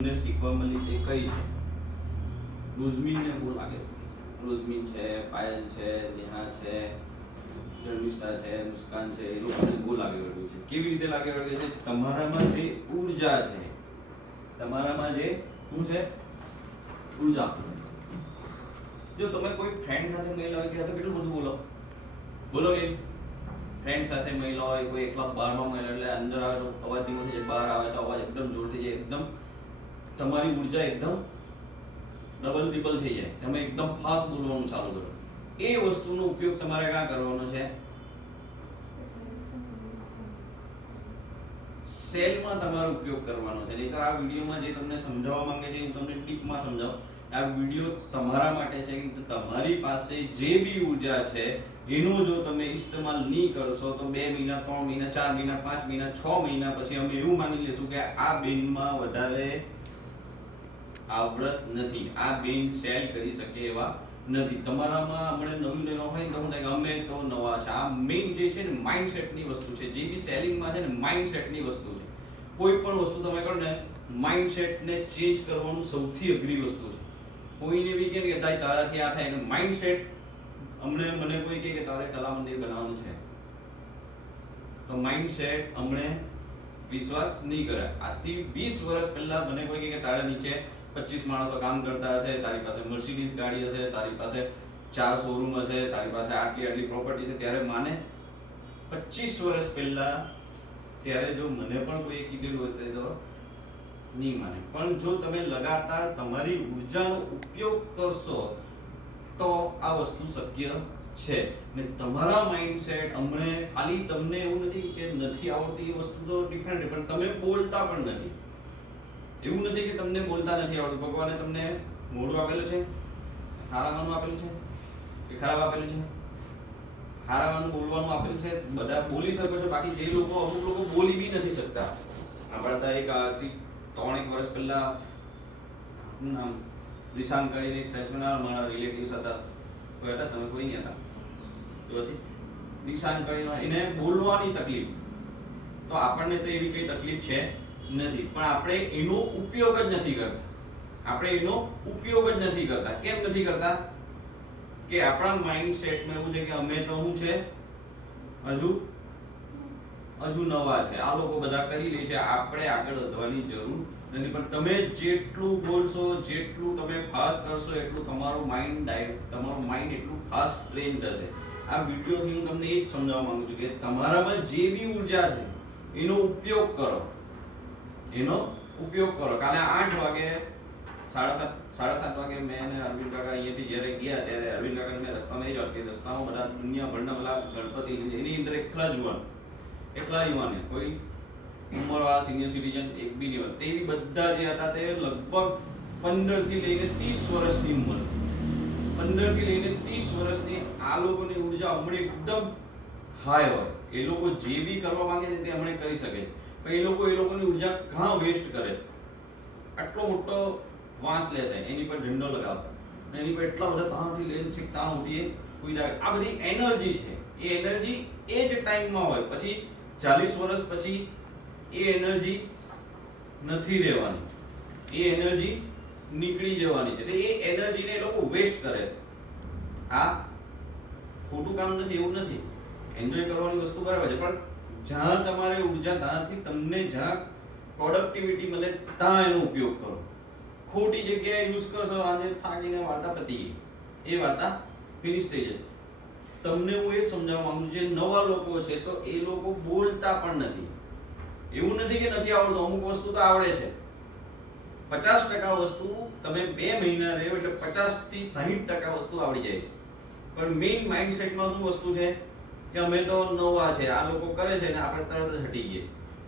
ને શીખવા મળી તે કઈ છે? રોઝમીન ને બહુ લાગે. રોઝમીન છે, પાયલ છે, નેહા છે, ધર્મિષ્ઠા છે, મુસ્કાન છે, એ લોકોને બહુ લાગે રહ્યું છે. કેવી રીતે લાગે રહ્યું છે? તમારામાં જે ઉર્જા છે, તમારામાં જે શું છે? ઉર્જા. જો તમે કોઈ ફ્રેન્ડ સાથે મળ્યા હોય ત્યારે કેટલું બધું બોલો બોલો કે ફ્રેન્ડ સાથે મળ્યા હોય, કોઈ એકલા બારમાં મળ્યા એટલે અંદર આવે તો અવાજ ધીમો થઈ જાય, બહાર આવે તો અવાજ એકદમ જોરથી જાય, એકદમ તમારી ઉર્જા એકદમ ડબલ ટ્રિપલ થઈ જાય, તમે એકદમ ફાસ્ટ બોલવાનું ચાલુ કરો. એ વસ્તુનો ઉપયોગ તમારે ક્યાં કરવાનો છે? સેલમાં તમારો ઉપયોગ કરવાનો છે. નહીંતર આ વિડીયોમાં જે તમને સમજાવવા માંગે છે હું તમને ડીપમાં સમજાવું. આ વિડીયો તમારા માટે છે કે તમારી પાસે જે બી ઉર્જા છે એનો જો તમે ઇસ્તેમાલ નહીં કરશો તો 2 મહિના, 3 મહિના, 4 મહિના, 5 મહિના, 6 મહિના પછી અમે એવું માની લઈશું કે આ બેનમાં વધારે આવડત નથી, આ બેન સેલ કરી શકે એવા નથી. તમારામાં હમણાં નવું લેવા હોય તો હું થાય કે અમે તો નવા છે. આ મેઇન જે છે ને માઇન્ડસેટની વસ્તુ છે. જે બી સેલિંગમાં છે ને માઇન્ડસેટની વસ્તુ છે. કોઈ પણ વસ્તુ તમે કરો ને માઇન્ડસેટને ચેન્જ કરવાનું સૌથી અઘરી વસ્તુ છે. કોઈને બી કે તારાથી આ થાય, માઇન્ડસેટ મને કોઈ કે તારે કલા મંદિર બનાવવાનું છે તો માઇન્ડસેટ અમને વિશ્વાસ નહીં કરે. આજથી 20 વર્ષ પહેલા મને કોઈ કે તારા નીચે 25 માણસો કામ કરતા હશે, તારી પાસે મર્સિડીઝ ગાડી હશે, તારી પાસે 4 શોરૂમ હશે, તારી પાસે આટલી પ્રોપર્ટી છે, ત્યારે માને 25 વર્ષ પહેલા ત્યારે જો મને પણ કોઈ કીધેલું હતું તો નહીં માને. પણ જો તમે લગાતાર તમારી ઉર્જાનો ઉપયોગ કરશો તો આ વસ્તુ શક્ય છે. ને તમારા માઇન્ડસેટ હમણે ખાલી તમને એવું નથી કે નથી આવડતી, એ વસ્તુ તો ડિફરન્ટ, પણ તમે બોલતા પણ નથી. એવું નથી કે તમને બોલતા નથી આવડતું. ભગવાને તમને મોઢું આપેલું છે, હારાવાનું આપેલું છે કે ખરાબ આપેલું છે? હારાવાનું બોલવાનું આપેલું છે. બધા બોલી શકો છો, બાકી જે લોકો અમુક લોકો બોલી બી નથી શકતા. આપણા એક આજથી 3 વર્ષ પહેલા નામ દિશાંગ કરીને એક સચના મારા રિલેટિવ્સ હતા. કોઈ હતા? તમે કોઈ નહીં હતા? તો હતી દિશાંગ કરીને, એને બોલવાની તકલીફ. તો આપણને તો એવી કઈ તકલીફ છે નથી, પણ આપણે એનો ઉપયોગ જ નથી કરતા. આપણે એનો ઉપયોગ જ નથી કરતા. કેમ નથી કરતા? કે આપણા માઇન્ડસેટમાં એવું છે કે અમે તો શું છે, હજુ નવા છે, આ લોકો બધા કરી લે છે, આપણે આગળ વધવાની જરૂર નથી. પણ તમે જેટલું બોલશો, જેટલું તમે ફાસ્ટ કરશો, એટલું તમારું માઇન્ડ એટલું ફાસ્ટ ટ્રેન થશે. આ વિડીયોથી હું તમને એ જ સમજાવવા માંગુ છું કે તમારામાં જે બી ઉર્જા છે એનો ઉપયોગ કરો. એનો ઉપયોગ કરો. કાલે 8 વાગે 7:30 વાગે મેં અને અરવિંદ કાકા અહીંયાથી જ્યારે ગયા ત્યારે અરવિંદ કાકાને મેં રસ્તામાં એ જ વાત કરી, રસ્તામાં બધા દુનિયાભરના પેલા ગણપતિ એની અંદર એકલા યુવાન, કોઈ ઉંમરવાળા સિનિયર સિટીઝન એક બી નહીં હોય. તે બધા જે હતા તે લગભગ 15 થી લઈને 30 વર્ષની ઉંમર, 15 થી લઈને 30 વર્ષની. આ લોકોની ઉર્જા હમણાં એકદમ હાઈ હોય. એ લોકો જે બી કરવા માંગે છે તે હમણાં કરી શકે છે. પણ એ લોકોની ઉર્જા ઘણા વેસ્ટ કરે છે. આટલો મોટો વાંસ લે છે, એની પર ઝંડો લગાવતા, એની પર એટલા બધા તાણથી લઈને છેક તાણ ઉઠીએ કોઈ લાગે. આ બધી એનર્જી છે. એ એનર્જી એ જ ટાઈમમાં હોય, પછી 40 વર્ષ પછી એ એનર્જી નથી રહેવાની, એ એનર્જી નીકળી જવાની છે. એટલે એ એનર્જીને એ લોકો વેસ્ટ કરે છે. આ ખોટું કામ નથી, એવું નથી. એન્જોય કરવાની વસ્તુ બરાબર છે, પણ જ્યાં તમારે ઉર્જા, ત્યાંથી તમને જ્યાં પ્રોડક્ટિવિટી મળે ત્યાં એનો ઉપયોગ કરો. ખોટી જગ્યાએ યુઝ કરશો અને થાકીને વાર્તા પતી ગઈ, એ વાર્તા ફિનિશ થઈ જશે. તમને હું એ સમજાવવા માંગુ છું, જે નવા લોકો છે તો એ લોકો બોલતા પણ નથી. એવું નથી કે નથી આવડતું, અમુક વસ્તુ તો આવડે છે. 50% વસ્તુ તમે 2 મહિના રહો એટલે 50 થી 60% વસ્તુ આવડી જાય છે. પણ મેઇન માઇન્ડસેટમાં શું વસ્તુ છે કે અમે તો નવા છે, આ લોકો કરે છે ને આપણે તરત જ હટી ગઈએ.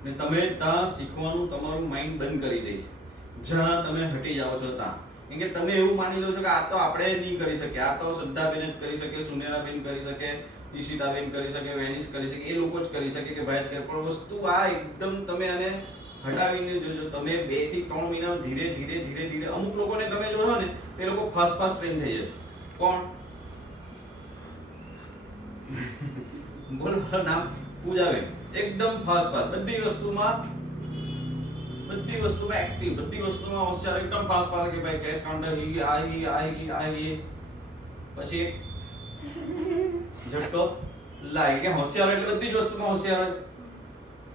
ને તમે ત્યાં શીખવાનું તમારું માઇન્ડ બંધ કરી દે છે. જ્યાં તમે હટી જાઓ છો ત્યાં, કેમ કે તમે એવું માની લો છો કે આ તો આપણે નહીં કરી શકીએ, આ તો શ્રદ્ધાબેન જ કરી શકે, સુનેરાબેન કરી શકે, ઈશિતાબેન કરી શકે, વેનિશ કરી શકે, એ લોકો જ કરી શકે કે ભાઈ. પણ વસ્તુ આ એકદમ તમે આને હટાવીને જોજો. તમે 2 થી 3 મહિના ધીરે અમુક લોકોને તમે જોશો ને એ લોકો ફાસ્ટ ટ્રેન થઈ જશે. કોણ? બોલો નામ? પૂજાબેન. એકદમ ફાસ્ટ બધી વસ્તુમાં બધી વસ્તુમાં એક્ટિવ, બધી વસ્તુમાં હોશિયાર, એકદમ ફાસ્ટ ફાસ્ટ કે ભાઈ કેશ કાઉન્ટર આવી પછી એક ઝટકો લાગે કે હોશિયાર એટલે બધી જ વસ્તુમાં હોશિયાર જ.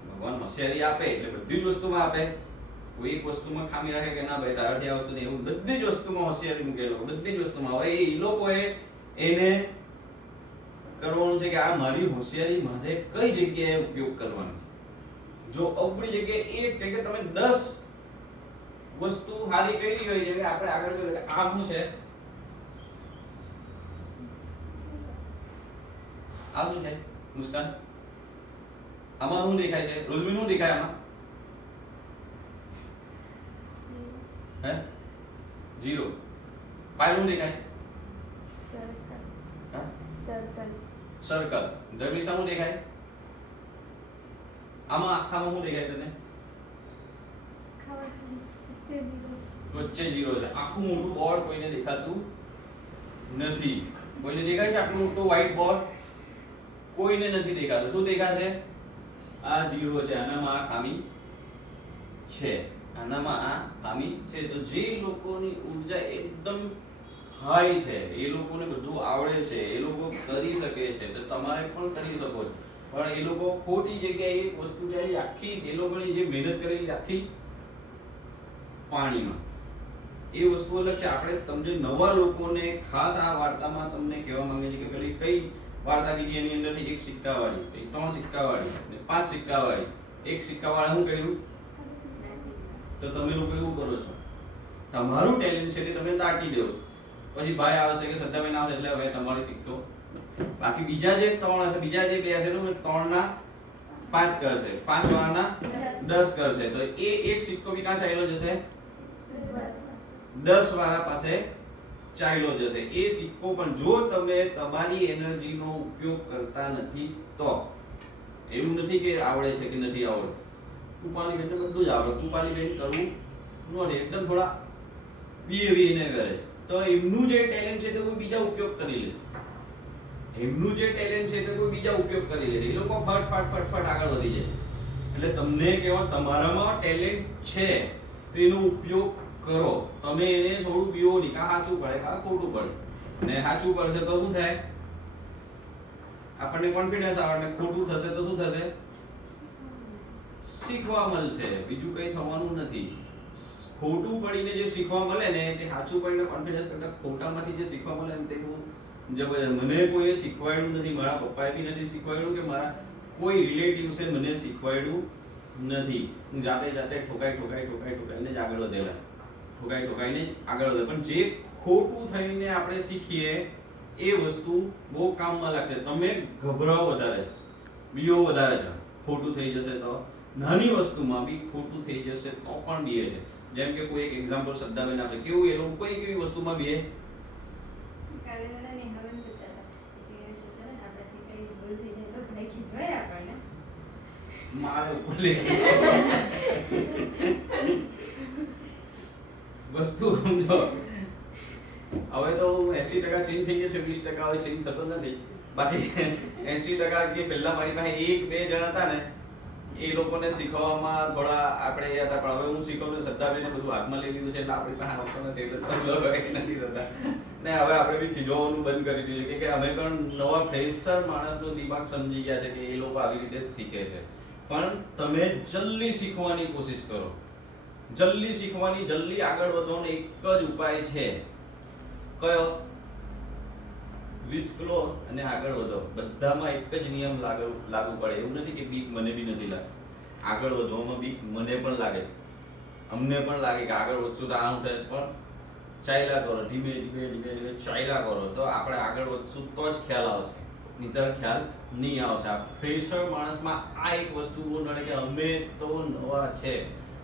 ભગવાન હોશિયારી આપે એટલે બધી જ વસ્તુમાં આપે. કોઈ એક વસ્તુમાં ખામી રાખે કે ના ભાઈ તારાથી આ વસ્તુ નહીં, એવું બધી જ વસ્તુમાં હોશિયારી મૂકેલો, બધી જ વસ્તુમાં. હવે એ લોકોએ એને કરવાનું છે કે આ મારી હોશિયારી મારે કઈ જગ્યાએ ઉપયોગ કરવાનો છે. જો અવળી જગ્યાએ એક કે તમે 10 વસ્તુ હારી કરી હોય એટલે આપણે આગળ જોઈએ કે આ શું છે, આ શું છે મુસ્કાન, આમાં શું દેખાય છે, રોજમી શું દેખાય આમાં, હે 0, પાયલ શું દેખાય, સર્કલ, ધર્મિષ્ઠા શું દેખાય, આમાં આખામાં શું દેખાય તને, વચ્ચે 0 છે. આખું મોટું બોર્ડ કોઈને દેખાતું નથી. કોઈને દેખાય છે આટલું મોટું વ્હાઈટ બોર્ડ? કોઈને નથી દેખાતું. શું દેખાશે? આ 0 છે, આનામાં આ ખામી છે, આનામાં આ ખામી છે. તો જે લોકોની ઊર્જા એકદમ હાઈ છે, એ લોકોને બધું આવડે છે, એ લોકો કરી શકે છે, તો તમારે પણ કરી શકો છો. પણ એ લોકો ખોટી જગ્યાએ એક વસ્તુ જાય, આખી એ લોકોની જે મહેનત કરેલી આખી પાણીમાં. એ વસ્તુ અલગ છે. આપણે તમને નવા લોકોને ખાસ આ વાર્તામાં તમને કહેવા માંગે છે કે પેલી કઈ વાર્તા કીધી એની અંદર એક સિક્કાવાળી, 3 સિક્કાવાળી અને 5 સિક્કાવાળી. એક સિક્કાવાળા શું કર્યું? તો તમે લોકો એવું કરો છો, તમારું ટેલેન્ટ છે તે તમે તાકી દો છો. પછી ભાઈ આવશે કે સદ્દાબેન આવશે એટલે હવે તમારો સિક્કો, બાકી બીજા જે 3 હશે, બીજા જે 2 હશે તો 3 ના 5 કરશે, 5 વાળાના 10 કરશે. તો એ એક સિક્કો બી ક્યાં ચાલ્યો જશે? 10 વાળા પાસે ચાલ્યો જશે. એ સિક્કો પણ જો તમે તમારી એનર્જીનો ઉપયોગ કરતા નથી તો, એવું નથી કે આવડે છે કે નથી આવડતું. કૃપાલી બેન બધું જ આવડે. કૃપાલી બેન કરવું નોડી એકદમ થોડા બીએવી ને કરે છે, તો એમનું જે ટેલેન્ટ છે તે કોઈ બીજા ઉપયોગ કરી લે છે. એમનું જે ટેલેન્ટ છે તે કોઈ બીજા ઉપયોગ કરી લે છે. એ લોકો ફટ આગળ વધી જાય. એટલે તમને કહેવા, તમારામાં ટેલેન્ટ છે તો એનો ઉપયોગ કરો. તમે એને થોડું બીઓ નહીં, કાં સાચું પડે કાં ખોટું પડે. ને સાચું પડશે તો શું થાય? આપણને કોન્ફિડન્સ આવે. અને ખોટું થશે તો શું થશે? શીખવા મળશે. બીજું કંઈ થવાનું નથી. ખોટું પડીને જે શીખવા મળે ને તે સાચું પડીને કોન્ફિડન્સ કરતા ખોટામાંથી જે શીખવા મળે ને તે બહુ જબરજસ્ત. મને કોઈએ શીખવાડ્યું નથી, મારા પપ્પાએ બી નથી શીખવાડ્યું કે મારા કોઈ રિલેટિવ્સે મને શીખવાડ્યું નથી. હું જાતે ઠોકાઈને જ આગળ વધેલા. ઠોકાઈને આગળ વધે. પણ જે ખોટું થઈને આપણે શીખીએ એ વસ્તુ બહુ કામમાં લાગશે. તમે ગભરાઓ વધારે, બીઓ વધારે છે. ખોટું થઈ જશે તો, નાની વસ્તુમાં બી ખોટું થઈ જશે તો પણ બીએ છે. જેમ કે કોઈ એક એક્ઝામ્પલ સદ્દાબેન આપે, કેવું એ લોકો કોઈ કેવી વસ્તુમાં બીએ? મારે વસ્તુ સમજો. હવે તો 80% ચેન્જ થઈ ગયો છે, 20% હવે ચેન્જ થતો નથી. બાકી 80% કે પહેલા મારી પાસે 1-2 જણ હતા ને, એ લોકોને શીખવામાં થોડા આપણે એ હતા. પણ હવે હું શીખવતો શ્રદ્ધાબેને બધું હાથમાં લઈ લીધું છે એટલે આપણી પાસે આવતો નથી, એટલે નથી થતા. ને હવે આપણે બી ખીજવવાનું બંધ કરી દીધું કે અમે પણ નવા ફ્રેશર માણસનો દિમાગ સમજી ગયા છે કે એ લોકો આવી રીતે શીખે છે. પણ તમે જલ્દી શીખવાની કોશિશ કરો. જલ્દી શીખવાની, જલ્દી આગળ વધવાનો એક જ ઉપાય છે. કયો? રિસ્ક લો અને આગળ વધો. બધામાં એક જ નિયમ લાગુ પડે. એવું નથી કે બીક મને બી નથી લાગે. આગળ વધવામાં બીક મને પણ લાગે છે, અમને પણ લાગે કે આગળ વધશું તો આમ થાય. પણ ચાલ્યા કરો, ધીમે ધીમે ચાલ્યા કરો તો આપણે આગળ વધશું તો જ ખ્યાલ આવશે, નહીંતર ખ્યાલ નહીં આવશે. આ ફ્રેશર માણસમાં આ એક વસ્તુ બહુ નડે કે અમે તો નવા છે.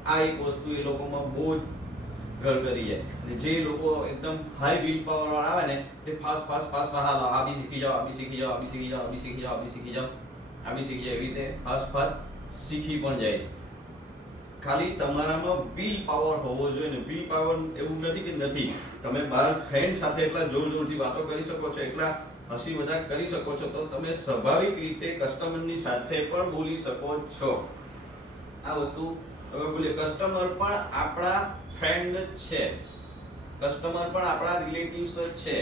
આ એક વસ્તુ એ લોકોમાં બહુ જ ઘર કરી જાય. જે લોકો એકદમ હાઈ વિલ પાવર વાળા આવે ને તે ફાસ્ટ હાલો આ બી શીખી જાઓ, આ બી શીખી જાઓ, આ બી શીખી જાઓ, આ બી શીખી જાઓ, આ બી શીખી જાઓ, આ બી શીખી જાઓ, એવી રીતે ફાસ્ટ શીખી પણ જાય છે. ખાલી તમારામાં વિલ પાવર હોવો જોઈએ ને. વિલ પાવર એવું નથી કે નથી. તમે બાર ફ્રેન્ડ સાથે એટલા જોરથી વાતો કરી શકો છો, એટલા હસી મજાક કરી શકો છો, તો તમે સ્વાભાવિક રીતે કસ્ટમરની સાથે પણ બોલી શકો છો. આ વસ્તુ હવે બોલીએ કસ્ટમર પણ આપણા ફ્રેન્ડ છે, કસ્ટમર પણ આપણા રિલેટિવ્સ જ છે.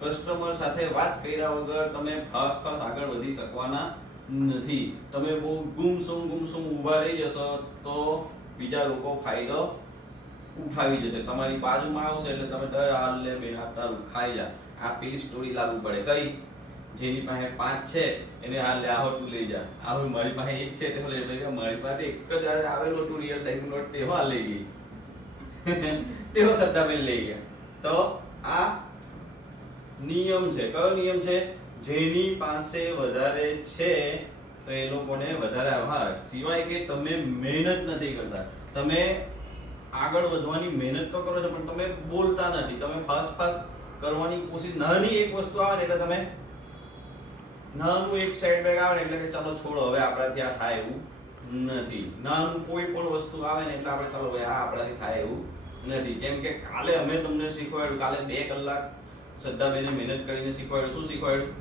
કસ્ટમર સાથે વાત કર્યા વગર તમે ફાસ્ટ આગળ વધી શકવાના નથી. તમે બહુ ગુમસુમ ઊભા રહી જશો તો બીજા લોકો ફાયદો ઉઠાવી જશે. તમારી બાજુમાં આવશે એટલે તમે તરત હાલ લે બેન આ તારું ખાઈ જા. આ પેલી સ્ટોરી લાગુ પડે કઈ, જેની પાસે 5 છે એને હાલ લે આવો તું લઈ જા. આવો મારી પાસે 1 છે તે લે ભાઈ મારી પાસે એક જ આવેલો તું રિયલ ટાઈમ નોટ તેવા લઈ ગઈ. તેવો સટ્ટામેલ લઈ ગયા. તો આ નિયમ છે. કયો નિયમ છે? જેની પાસે વધારે છે તો એ લોકોને વધારે આભાર. સિવાય કે તમે મહેનત નથી કરતા. તમે આગળ વધવાની મહેનત તો કરો છો પણ તમે બોલતા નથી. તમે ફાસ્ટ કરવાની કોશિશ, નાની એક વસ્તુ આવે ને એટલે તમે નાનું એક સેટબેક આવે ને એટલે કે ચાલો છોડો હવે આપણાથી આ થાય એવું નથી. નાનું કોઈ પણ વસ્તુ આવે ને એટલે આપણે ચાલો ભાઈ આ આપણાથી થાય એવું નથી. જેમ કે કાલે અમે તમને શીખવાડ્યું, કાલે 2 કલાક શ્રદ્ધાબેને મહેનત કરીને શીખવાડ્યું. શું શીખવાડ્યું?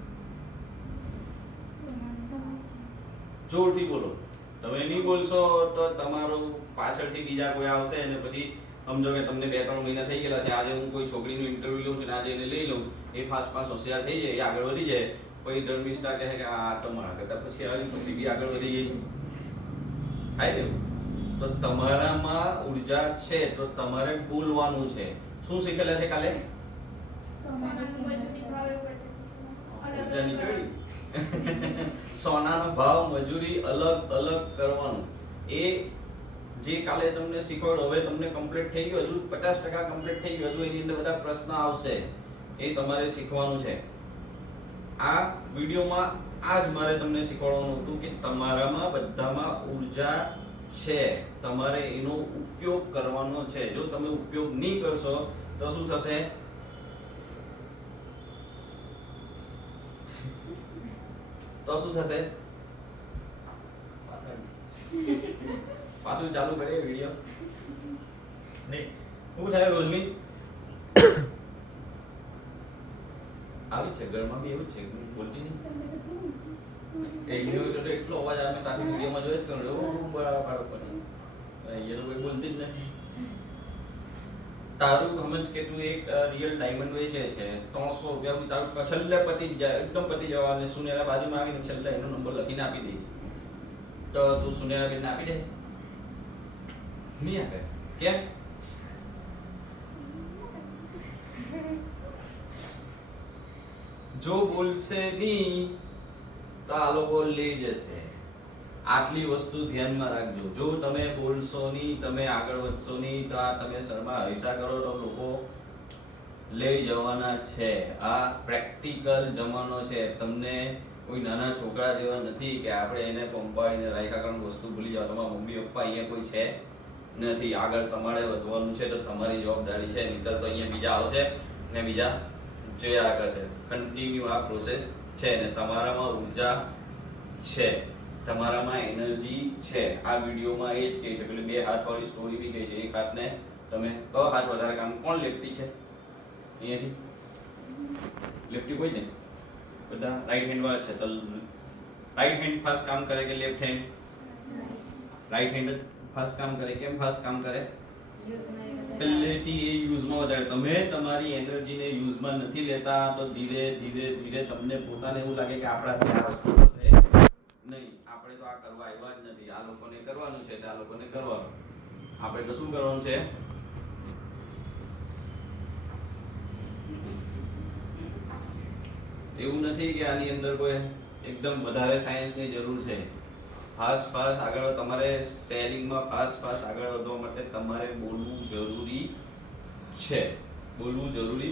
જોરથી બોલો. તમે નહીં બોલશો તો તમારું પાછળથી બીજા કોઈ આવશે અને પછી સમજો કે તમને 2-3 મહિના થઈ ગયેલા છે. આજે હું કોઈ છોકરીનું ઇન્ટરવ્યુ લઉં છું ને આજે એને લઈ લઉં, એ ફાસ્ટ હોશિયાર થઈ જાય, એ આગળ વધી જાય. કોઈ ધર્મિષ્ઠા કહે કે આ તમારા કરતા પછી આવી પછી બી આગળ વધી ગઈ. થાય ને? તો તમારામાં ઉર્જા છે તો તમારે બોલવાનું છે. શું શીખેલા છે કાલે? ઉર્જા નીકળી. સોનાનો ભાવ, મજૂરી અલગ અલગ કરવાનું. એ જે કાલે તમને શીખવાડ્યું હવે તમને કમ્પ્લીટ થઈ ગયું, હજુ 50% કમ્પ્લીટ થઈ ગયું, હજુ એની અંદર બધા પ્રશ્ન આવશે. એ તમારે શીખવાનું છે. આ વિડીયોમાં આ જ મારે તમને શીખવાડવાનું હતું કે તમારામાં બધામાં ઉર્જા છે, તમારે એનો ઉપયોગ કરવાનો છે. જો તમે ઉપયોગ નહીં કરશો તો શું થશે? પાછું ચાલુ કરીએ વિડિયો. નહીં શું થાય રોજમી? આવી છે ઘરમાં બી એવું છે બોલતી નહીં. એટલો અવાજ આવે તારી વિડીયોમાં જોઈ જ કરું બરાબર પડે. અહીંયા તો કોઈ બોલતી જ નથી. તારું સમજ કે તું એક રિયલ ડાયમંડ વેચે છે 300 રૂપિયા, તારું છેલ્લે પતી જ જાય, એકદમ પતી જવા અને સુનેરા બાજુમાં આવીને છેલ્લે એનો નંબર લખીને આપી દે તો તું સુનેરા બેનને આપી દે? નહીં આપે. કેમ? જો બોલશે નહીં તો આ લોકો લઈ જશે. આટલી વસ્તુ ધ્યાનમાં રાખજો. જો તમે બોલશો નહીં, તમે આગળ વધશો નહીં તો આ તમે શર્મા હૈસા કરો તો લોકો લઈ જવાના છે. આ પ્રેક્ટિકલ જમાનો છે. તમને કોઈ નાના છોકરા જેવા નથી કે આપણે એને પંપાડીને રાખ્યા કારણ વસ્તુ ભૂલી જાવ. તમારા મમ્મી પપ્પા અહીંયા કોઈ છે નથી. આગળ તમારે વધવાનું છે તો તમારી જવાબદારી છે. નહીંતર તો અહીંયા બીજા આવશે ને બીજા જોયા કરશે. કન્ટિન્યુ આ પ્રોસેસ છે ને તમારામાં ઉર્જા છે, તમારામાં એનર્જી છે. આ વિડીયોમાં એ જ કહે છે. પેલી 2 હાથવાળી સ્ટોરી બી કહે છે. એક હાથને તમે કયો હાથ વધારે કામ, કોણ લેફ્ટી છે અહીંયાથી? લેફ્ટી કોઈ નહીં, બધા રાઈટ હેન્ડ વાળા છે. તો રાઈટ હેન્ડ ફાસ્ટ કામ કરે કે લેફ્ટ હેન્ડ? રાઈટ હેન્ડ જ ફાસ્ટ કામ કરે. કેમ ફાસ્ટ કામ કરે? પહેલેથી એ યુઝમાં વધારે. તમે તમારી એનર્જીને યુઝમાં નથી લેતા તો ધીરે ધીરે તમને પોતાને એવું લાગે કે આપણાથી આ વસ્તુ થશે નહીં. આપણે તો આ કરવા આવ્યા જ નથી. આ લોકોને કરવાનું છે તો આ લોકોને કરવાનું. આપણે તો શું કરવાનું છે? એવું નથી કે આની અંદર કોઈ એકદમ વધારે સાયન્સની જરૂર છે. ફાસ્ટ આગળ તમારે શેરિંગમાં ફાસ્ટ આગળ વધવા માટે તમારે બોલવું જરૂરી છે. બોલવું જરૂરી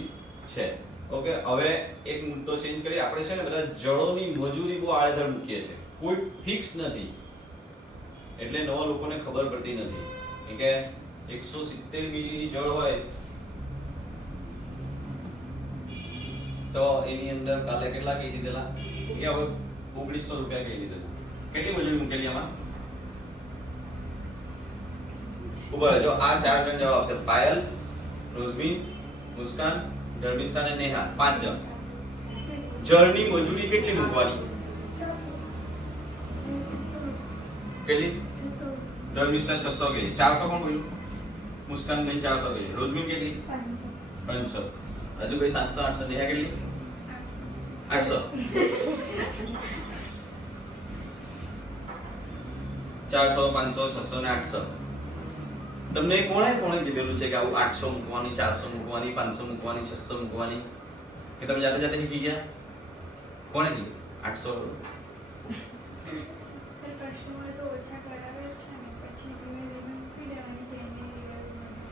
છે. ઓકે, હવે એક મુદ્દો ચેન્જ કરીએ. આપણે છે ને બધા જળોની મજૂરી બહુ આડેધડ મૂકીએ છીએ. કોઈ ફિક્સ નથી એટલે નવા લોકોને ખબર પડતી નથી કે 170 મિલીની જળ હોય તો એની અંદર કાલે કેટલા કહી દીધેલા? કે હવે 1900 રૂપિયા કહી દીધેલા. કેટલી મજૂરી મૂકેલી આમાં? ઉભા રહેજો. આ 4 જણ જવાબ છે. પાયલ, રોઝમીન, મુસ્કાન, ધર્મિષ્ઠા અને નેહા. 5 જણ. જળની મજૂરી કેટલી મૂકવાની? કેટલી? 600 ધર્મિષ્ઠા 600 કે 400 કોણ બોલ્યું? મુસ્કાન બેન 400 કે રોજબેન કેટલી? 500. હજુ કોઈ 700 800 દેહા કેટલી? 800. 400 500 600 ને 800. તમને કોણે કીધેલું છે કે આવું 800 મૂકવાની 400 મૂકવાની 500 મૂકવાની 600 મૂકવાની કે તમે જાતે જાતે શીખી ગયા? કોણે કીધું 800?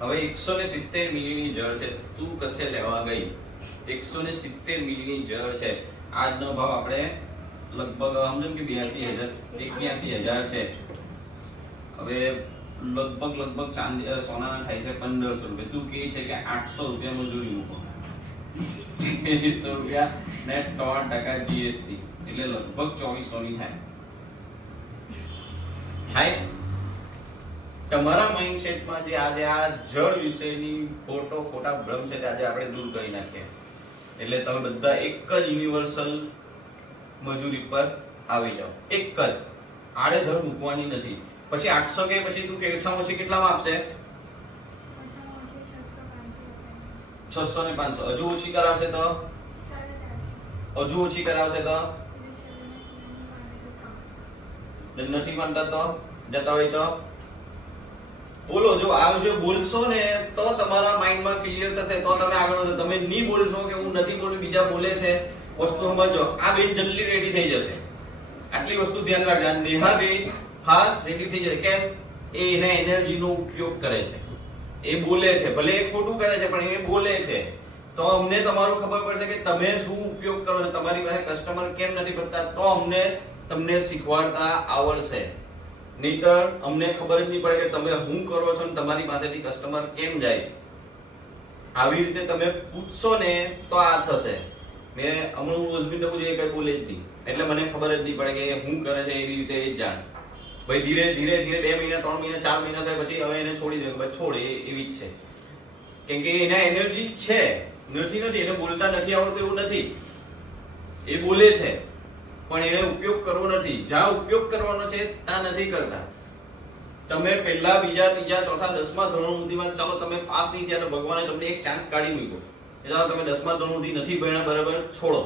હવે 170 મિલીની જળ છે, તું કશે લેવા ગઈ 170 મિલીની જળ છે, આજનો ભાવ આપણે લગભગ સમજો કે 82,000 81,000 છે. હવે લગભગ ચાંદી સોનાના થાય છે 1500 રૂપિયા. તું કહે છે કે 800 રૂપિયા મજૂરી મૂકો 2300 રૂપિયા નેટ 3% જીએસટી એટલે લગભગ 2400 ની થાય. તમારા માઇન્ડસેટમાં જે આજે આ જળ વિશેની ખોટા ભ્રમ છે તે આજે આપણે દૂર કરી નાખીએ એટલે તમે બધા એક જ યુનિવર્સલ મજૂરી પર આવી જાઓ. એક જ આડેધડ મૂકવાની નથી. પછી 800 કે પછી તું કે ઓછામાં ઓછી કેટલામાં આપશે? 600 ને 500. હજુ ઓછી કરાવશે તો? હજુ ઓછી કરાવશે તો? નથી માનતા તો? જતા હોય તો બોલો. જો આ જો બોલશો ને તો તમારા માઇન્ડમાં ક્લિયર થશે, તો તમે આગળ વધો. તમે નહીં બોલશો કે હું નથી બોલું બીજા બોલે છે વસ્તુ સમજો. આ બેન જલ્દી રેડી થઈ જશે. આટલી વસ્તુ ધ્યાન રાખજો. નેહા બેન ફાસ્ટ રેડી થઈ જશે. કેમ? એ એના એનર્જીનો ઉપયોગ કરે છે, એ બોલે છે. ભલે એ ખોટું કરે છે પણ એ બોલે છે. તો અમને તમારું ખબર પડશે કે તમે શું ઉપયોગ કરો છો. તમારી પાસે કસ્ટમર કેમ નથી પડતા તો અમને તમને શીખવાડતા આવડશે. નહીતર અમને ખબર જ નહીં પડે કે તમે શું કરો છો ને તમારી પાસેથી કસ્ટમર કેમ જાય છે. આવી રીતે તમે પૂછશો ને તો આ થશે. મેં હમણાં રોજબીનને પૂછ્યું એ કઈ બોલે જ નહીં એટલે મને ખબર જ નહીં પડે કે શું કરે છે. એ રીતે એ જાણ ભાઈ ધીરે ધીરે 2 મહિના 3 મહિના 4 મહિના થાય પછી હવે એને છોડી દે. ભાઈ છોડ, એવી જ છે. કેમ કે એના એનર્જી છે. નથી એને બોલતા નથી આવડતું એવું નથી. એ બોલે છે પણ એને ઉપયોગ કરવો નથી. જ્યાં ઉપયોગ કરવાનો છે ત્યાં નથી કરતા. તમે પહેલા બીજા ત્રીજા ચોથા 10મા ધોરણ સુધીમાં ચાલો તમે પાસ નહીં થયા તો ભગવાને તમને એક ચાન્સ કાઢી મૂક્યો. ચાલો તમે 10મા ધોરણ સુધી નથી ભણ્યા બરાબર, છોડો.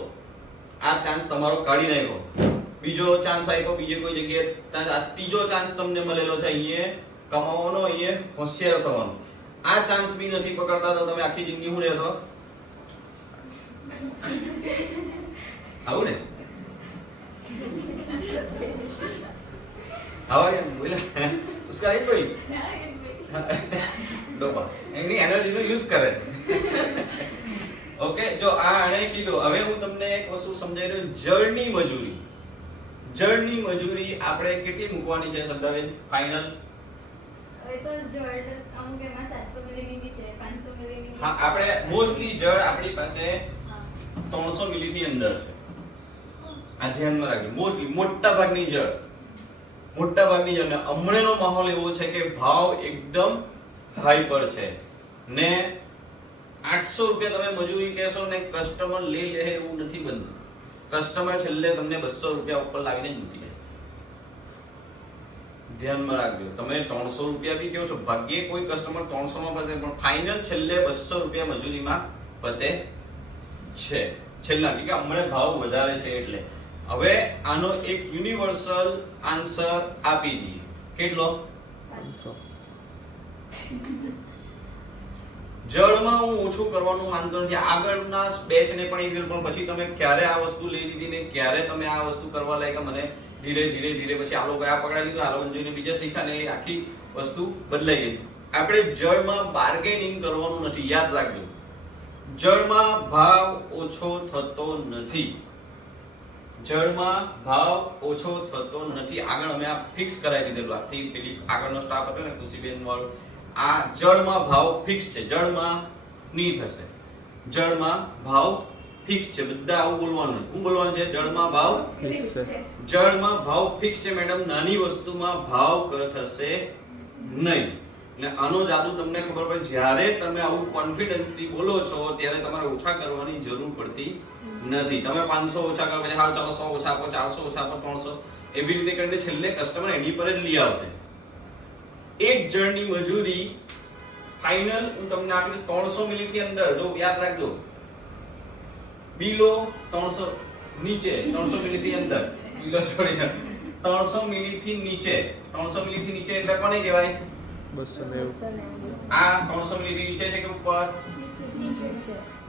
આ ચાન્સ તમારો કાઢી નાખ્યો. બીજો ચાન્સ આપ્યો બીજે કોઈ જગ્યાએ, આ ત્રીજો ચાન્સ તમને મળેલો છે. અહીંયા કમાવાનો, અહીંયા હોશિયાર થવાનો. આ ચાન્સ બી નથી પકડતા તો તમે આખી જિંદગી હું રહેતો આવું ને. How are you? बोला उसका नहीं कोई डोपा એની એનર્જી નો યુઝ કરે. ઓકે, જો આ આણે કીધું. હવે હું તમને એક વસ્તુ સમજાવી રહ્યો. જળની મજૂરી આપણે કેટલી મૂકવાની છે સદાબેન ફાઇનલ? હવે તો જળ અમુક એમાં 700 મિલીની બી છે, 500 મિલીની બી છે. હા, આપણે મોસ્ટલી જળ આપણી પાસે 300 મિલી થી અંદર છે. આ ધ્યાનમાં રાખજો. મોસ્ટલી મોટા ભાગની જળ ને હમણાંનો માહોલ એવો છે કે ભાવ એકદમ હાઈ પર છે ને 800 રૂપિયા તમે મજૂરી કહેશો ને કસ્ટમર લઈ લે એવું નથી બનતું. કસ્ટમર છેલ્લે તમને 200 રૂપિયા ઉપર લાવીને જ મૂકી જાય. ધ્યાનમાં રાખજો. તમે 300 રૂપિયા બી કહો છો, ભાગ્યે કોઈ કસ્ટમર 300 માં પતે પણ ફાઇનલ છેલ્લે 200 રૂપિયા મજૂરીમાં પતે છે છેલ્લા. કે હમણાં ભાવ વધારે છે એટલે. હવે આનો એક યુનિવર્સલ આન્સર આપી દઈએ. કેટલો? 500. જળમાં હું ઓછું કરવાનું માનતો નથી. આગળના બેચને પણ એ કીધું પણ પછી તમે ક્યારે આ વસ્તુ લઈ લીધી ને ક્યારે તમે આ વસ્તુ કરવા લાગ્યા. મને ધીરે પછી આ લોકો આ પકડાઈ લીધું, આ લોકો જોઈને બીજા શીખ્યા ને એ આખી વસ્તુ બદલાઈ ગઈ. આપણે જળમાં બાર્ગેનિંગ કરવાનું નથી, યાદ રાખજો. જળમાં ભાવ ઓછો થતો નથી. આગળ અમે આ ફિક્સ કરાવી દીધેલું. આથી પેલી આગળનો સ્ટાફ હતો ને ખુશીબેન વાળો, આ જળમાં ભાવ ફિક્સ છે. જળમાં નહીં થશે. જળમાં ભાવ ફિક્સ છે. બધા આવું બોલવાનું. શું બોલવાનું છે? જળમાં ભાવ ફિક્સ છે. જળમાં ભાવ ફિક્સ છે મેડમ. નાની વસ્તુમાં ભાવ થશે નહીં. એટલે આનો જાદુ તમને ખબર પડે. જ્યારે તમે આવું કોન્ફિડન્સથી બોલો છો ત્યારે તમારે ઓછા કરવાની જરૂર પડતી નથી. તમે 500 ઓછા કરો પછી હાલ ચાલો 100 ઓછા આપો, 400 ઓછા આપો, 300 એવી રીતે કરીને છેલ્લે કસ્ટમર એની પર જ લઈ આવશે. એક જણની મજૂરી ફાઇનલ હું તમને આપી 300 મિલી થી અંદર, જો યાદ રાખજો, બિલો 300 નીચે, 300 મિલી થી અંદર, બિલો છોડીને 300 મિલી થી નીચે, 300 મિલી થી નીચે એટલે કોને કહેવાય? 290. આ 300 મિલી થી નીચે છે કે ઉપર? નીચે.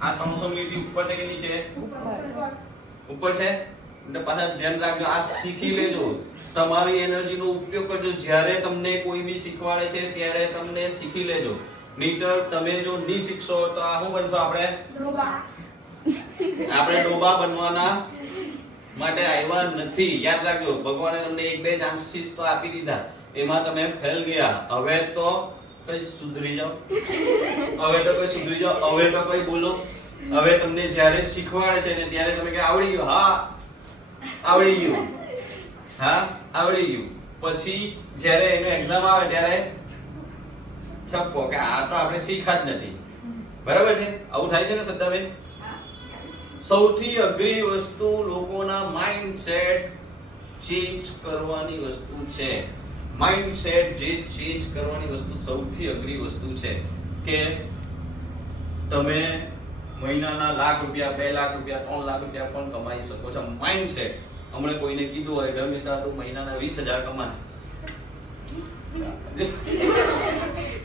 આ 300 મિલી થી ઉપર છે કે નીચે? ઉપર. ઉપર છે. એટલે પાછા ધ્યાન રાખજો, આ શીખી લેજો, તમારી એનર્જીનો ઉપયોગ કરજો. જ્યારે તમને કોઈ બી શીખવાડે છે ત્યારે તમને શીખી લેજો, નહીતર તમે જો નહીં શીખશો તો આ શું બનશો? આપણે ડોબા બનવાના માટે આવ્યા નથી. યાદ રાખજો, ભગવાને તમને એક બે ચાન્સીસ તો આપી દીધા, એમાં તમે ફેલ ગયા. હવે તો કઈ સુધરી જાઓ, હવે તો કઈ સુધરી જાઓ, હવે તો કઈ બોલો. હવે તમને જ્યારે શીખવાડે છે ને ત્યારે તમે કે આવડી ગયું, હા આવડી ગયું, હા આવડી ગયું. પછી જ્યારે એનો એક્ઝામ આવે ત્યારે છપ્પો કે આ તો આપણે શીખ્યા જ નથી. બરાબર છે? આવું થાય છે ને શ્રદ્ધાબેન? સૌથી અઘરી વસ્તુ લોકોના માઇન્ડસેટ ચેન્જ કરવાની વસ્તુ છે. માઇન્ડસેટ જે ચેન્જ કરવાની વસ્તુ સૌથી અઘરી વસ્તુ છે. કે તમે મહિનાના લાખ રૂપિયા, 2 લાખ રૂપિયા, 3 લાખ રૂપિયા પણ કમાઈ શકો છો. માઇન્ડસેટ. હમણે કોઈને કીધું હોય ડમિસ્ટાર તું મહિનાના 20,000 કમા,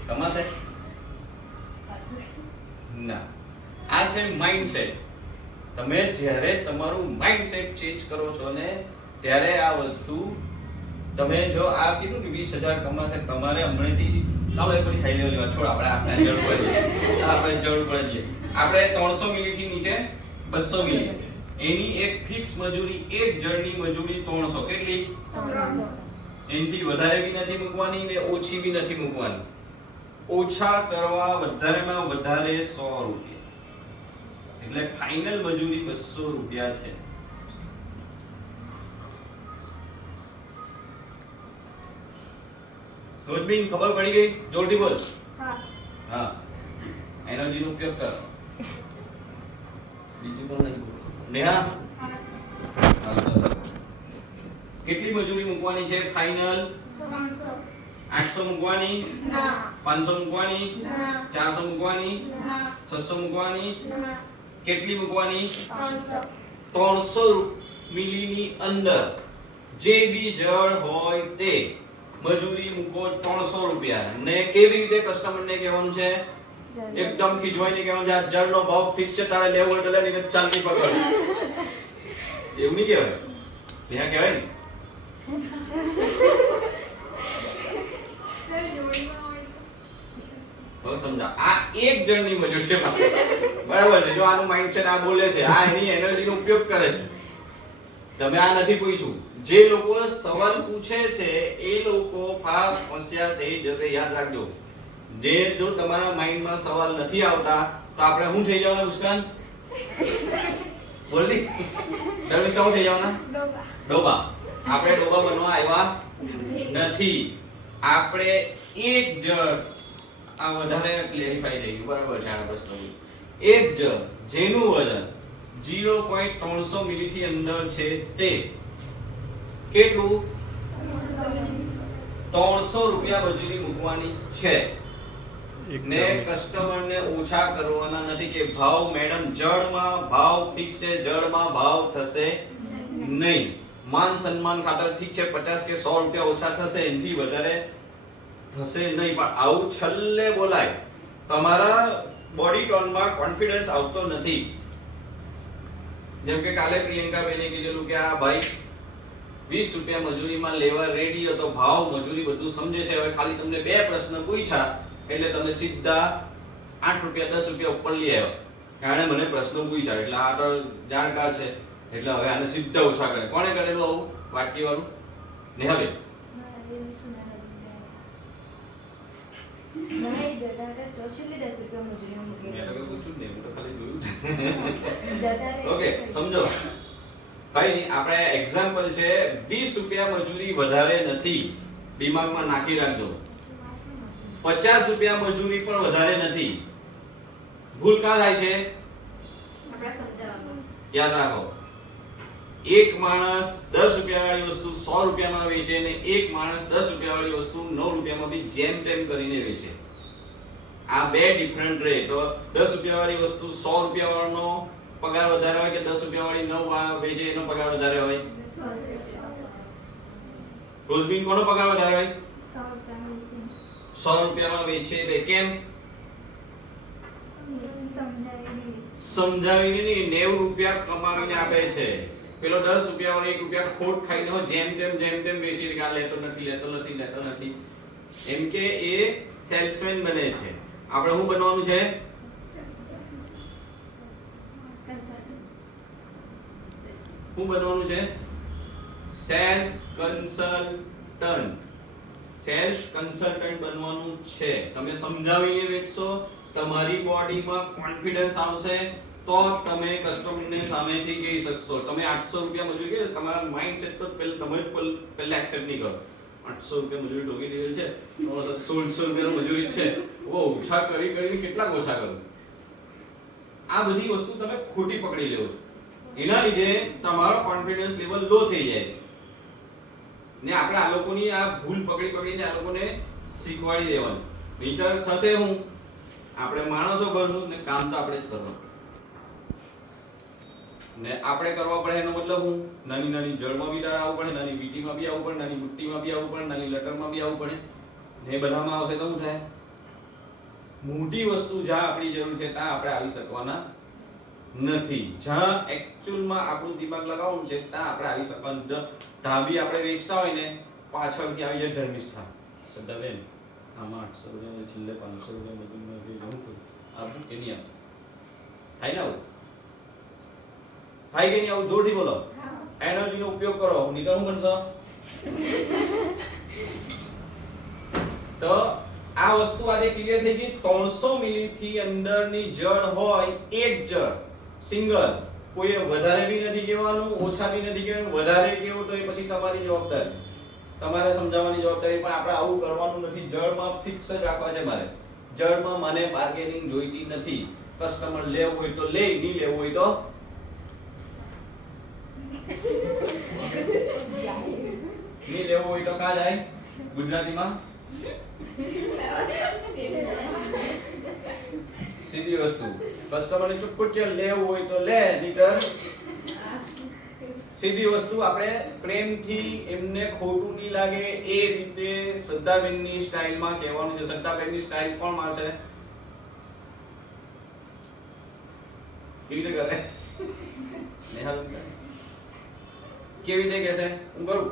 કમાશે ના. આ છે માઇન્ડસેટ. તમે જ્યારે તમારું માઇન્ડસેટ ચેન્જ કરો છો ને ત્યારે આ વસ્તુ, તમે જો આ કીધું ને 20,000 કમાશે, તમારે હમણાંથી ચાલો એ બધી હાઈ લેવલ લેવા છોડ, આપણે જડ પર જઈએ, આપણે જડ પર જઈએ. આપણે 300 મિલી થી નીચે 200 મિલી, એની એક ફિક્સ મજૂરી, એક જણની મજૂરી 300. કેટલી? 300. એનાથી વધારે બી નથી મૂકવાની ને ઓછી બી નથી મૂકવાની. ઓછા કરવા વધારેમાં વધારે 100 રૂપિયા, એટલે ફાઇનલ મજૂરી 200 રૂપિયા છે. રોજબીન ખબર પડી ગઈ? જોરથી બોલ. હા, એનર્જીનો ઉપયોગ કર. બીજું પણ નહીં. નેહા, કેટલી મજૂરી મૂકવાની છે ફાઇનલ? 800 મૂકવાની? 500 મૂકવાની? 400 મૂકવાની? 600 મૂકવાની? કેટલી મૂકવાની? 300 મિલીની અંદર જે બી જળ હોય તે મજૂરી મૂકો 300 રૂપિયા. ને કેવી રીતે કસ્ટમરને કહેવાનું છે? એકદમ ખીજવાઈને કહેવાનું છે આ જળનો ભાવ ફિક્સ છે, તારે લેવું હોય તો લે, નહીં ચાલતી પકડ. એવું નહીં કહેવાય, ત્યાં કહેવાય ને. હવે સમજા, આ એક જણની મજૂરી છે, બરાબર છે? જો આનું માઇન્ડસેટ આ બોલે છે, આ એની એનર્જીનો ઉપયોગ કરે છે. તમે આ નથી પૂછ્યું. જે લોકો સવાલ પૂછે છે એ લોકો પાસ હોશિયાર થઈ જશે. યાદ રાખજો, જે જો તમારા માઇન્ડમાં સવાલ નથી આવતા તો આપણે શું થઈ જવાના? મુસ્કાન બોલી ધર્મિષ્ઠા શું થઈ જવાના? ડોબા. આપણે ડોબા બનવા આવ્યા નથી. આપણે એક જણ, આ વધારે ક્લેરિફાઈ થઈ ગયું, બરાબર છે? આ પ્રશ્ન એક જણ જેનું વજન 0.300 મિલી થી અંદર છે તે કેટલું? 300 રૂપિયા મજૂરી મૂકવાની છે. ને કસ્ટમરને ઓછા કરવાના નથી કે ભાવ મેડમ જળમાં ભાવ ફિક્સ છે, જળમાં ભાવ થશે નહીં. માન સન્માન ખાતર ઠીક છે 50 કે 100 રૂપિયા ઓછા થશે, એનાથી વધારે થશે નહીં. પણ આવું છલ્લે બોલાય, તમારા બોડી ટોનમાં કોન્ફિડન્સ આવતો નથી. જેમ કે કાલે પ્રિયંકા બેને કીધેલું કે આ ભાઈ 20 રૂપિયા મજૂરીમાં લેવા રેડી હતો, ભાવ મજૂરી બધું સમજે છે. હવે ખાલી તમને બે પ્રશ્ન પૂછ્યા એટલે તમે સીધા 8 રૂપિયા 10 રૂપિયા ઉપર લઈ આવ્યા. કારણે મને પ્રશ્નો પૂછ્યા એટલે આ તો જાણકાર છે, એટલે હવે આને સીધા ઓછા કરે. કોણે કરેલું આવું? વાટકી વાળું નેહાબેન. નહીં દડારે તો છેલ્લે 10 રૂપિયા મજૂરી મૂકી. મેં તો કઈ પૂછ્યું જ નહીં, હું તો ખાલી જોયું. દડારે ઓકે, સમજો. કઈ નહીં, આપણે એક્ઝામ્પલ છે 20 રૂપિયા મજૂરી વધારે નથી, દિમાગમાં નાખી રાખજો. 50 રૂપિયા મજૂરી પણ વધારે નથી. ભૂલ ક્યાં થાય છે? આપણા સમજાવવાનું. યાદ રાખો, એક માણસ 10 રૂપિયા વાળી વસ્તુ 100 રૂપિયામાં વેચે ને એક માણસ 10 રૂપિયા વાળી વસ્તુ 9 રૂપિયામાં બી જેમ તેમ કરીને વેચે. આ બે ડિફરન્ટ રે. તો 10 રૂપિયા વાળી વસ્તુ 100 રૂપિયા વાળાનો પગાર વધારે હોય કે 10 રૂપિયા વાળી 9 વેચે એનો પગાર વધારે હોય? રોઝબીન કોનો પગાર વધારે હોય? 100 રૂપિયામાં વેચે એટલે કેમ? સમજાવીને નહીં, 90 રૂપિયા કમાવીને આપે છે. પેલો 10 રૂપિયા વાળો 1 રૂપિયા ખોટ ખાઈને જેમ તેમ વેચી કે આ લેતો નથી એમ કે એ સેલ્સમેન બને છે. આપણે શું બનવાનું છે? શું બનવાનું છે? Cells consultant. સેલ્સ કન્સલ્ટન્ટ બનવાનું છે. તમે સમજાવીને વેચશો, તમારી બોડીમાં કોન્ફિડન્સ આવશે તો તમે કસ્ટમરને સામેથી કહી શકશો. તમે 800 રૂપિયા મજૂરી કે તમારા માઇન્ડસેટ તો તમે જ પહેલા એક્સેપ્ટ નહીં કરો. 800 રૂપિયા મજૂરી ઠોકી દીધી છે, તો 1600 રૂપિયાની મજૂરી છે, ઓ ઓછા કરીને કેટલાક ઓછા કરો. આ બધી વસ્તુ તમે ખોટી પકડી લેવો છો. એના લીધે તમારો કોન્ફિડન્સ લેવલ લો થઈ જાય છે. ને આપણે આ લોકોની આ ભૂલ પકડીને આ લોકોને શીખવાડી દેવાનું. નહીતર થશે હું આપણે માણસો ભરશું ને કામ તો આપણે જ કરવાનું. ને આપણે કરવા પડે એનો મતલબ હું નાની જળમાં બી આવવું પડે, નાની વીટીમાં બી આવવું પડે, નાની બુટ્ટીમાં બી આવવું પડે, નાની લટરમાં બી આવવું પડે. ને એ બધામાં આવશે તો શું થાય? મોટી વસ્તુ જ્યાં આપણી જરૂર છે ત્યાં આપણે આવી શકવાના નથી. જ્યાં એક્ચ્યુઅલમાં આપણું દિમાગ લગાવવું છે ત્યાં આપણે આવી શકવાનું. ધાબી આપણે વેચતા હોય ને પાછળથી આવી જાય ધર્મિષ્ઠા, સદાબેન આમાં 800 રૂપિયા છેલ્લે 500 રૂપિયા બધું જવું આપું કે નહીં આપું? થાય ને આવું? થાય કે નહીં આવું? જોરથી બોલો. એનર્જીનો ઉપયોગ કરો, નહીં તો શું બનશો? તો આ વસ્તુ આજે ક્લિયર થઈ ગઈ. 300 મિલી થી અંદરની જળ હોય, એક જળ સિંગલ, કોઈ વધારે બી નથી કહેવાનું, ઓછા બી નથી કહેવાનું. વધારે કેવું તો એ પછી તમારી જવાબદારી, તમારે સમજાવવાની જવાબદારી. પણ આપણે આવું કરવાનું નથી. જળમાં ફિક્સ જ રાખવા છે મારે. જળમાં મને બાર્ગેનિંગ જોઈતી નથી. કસ્ટમર લેવું હોય તો લે, નહીં લેવું હોય તો નહીં લેવું હોય તો કા જાય? ગુજરાતીમાં સીધી વસ્તુ. કસ્ટમરને ચૂપકુટ કે લેવું હોય તો લે, નહીતર સીધી વસ્તુ. આપણે પ્રેમથી એમને ખોટું નહીં લાગે એ રીતે શ્રદ્ધાબેનની સ્ટાઇલમાં કહેવાનું છે. શ્રદ્ધાબેનની સ્ટાઇલ કોણ મારશે? કેવી રીતે કરે? નેહા કેવી રીતે કહેશે? હું કરું?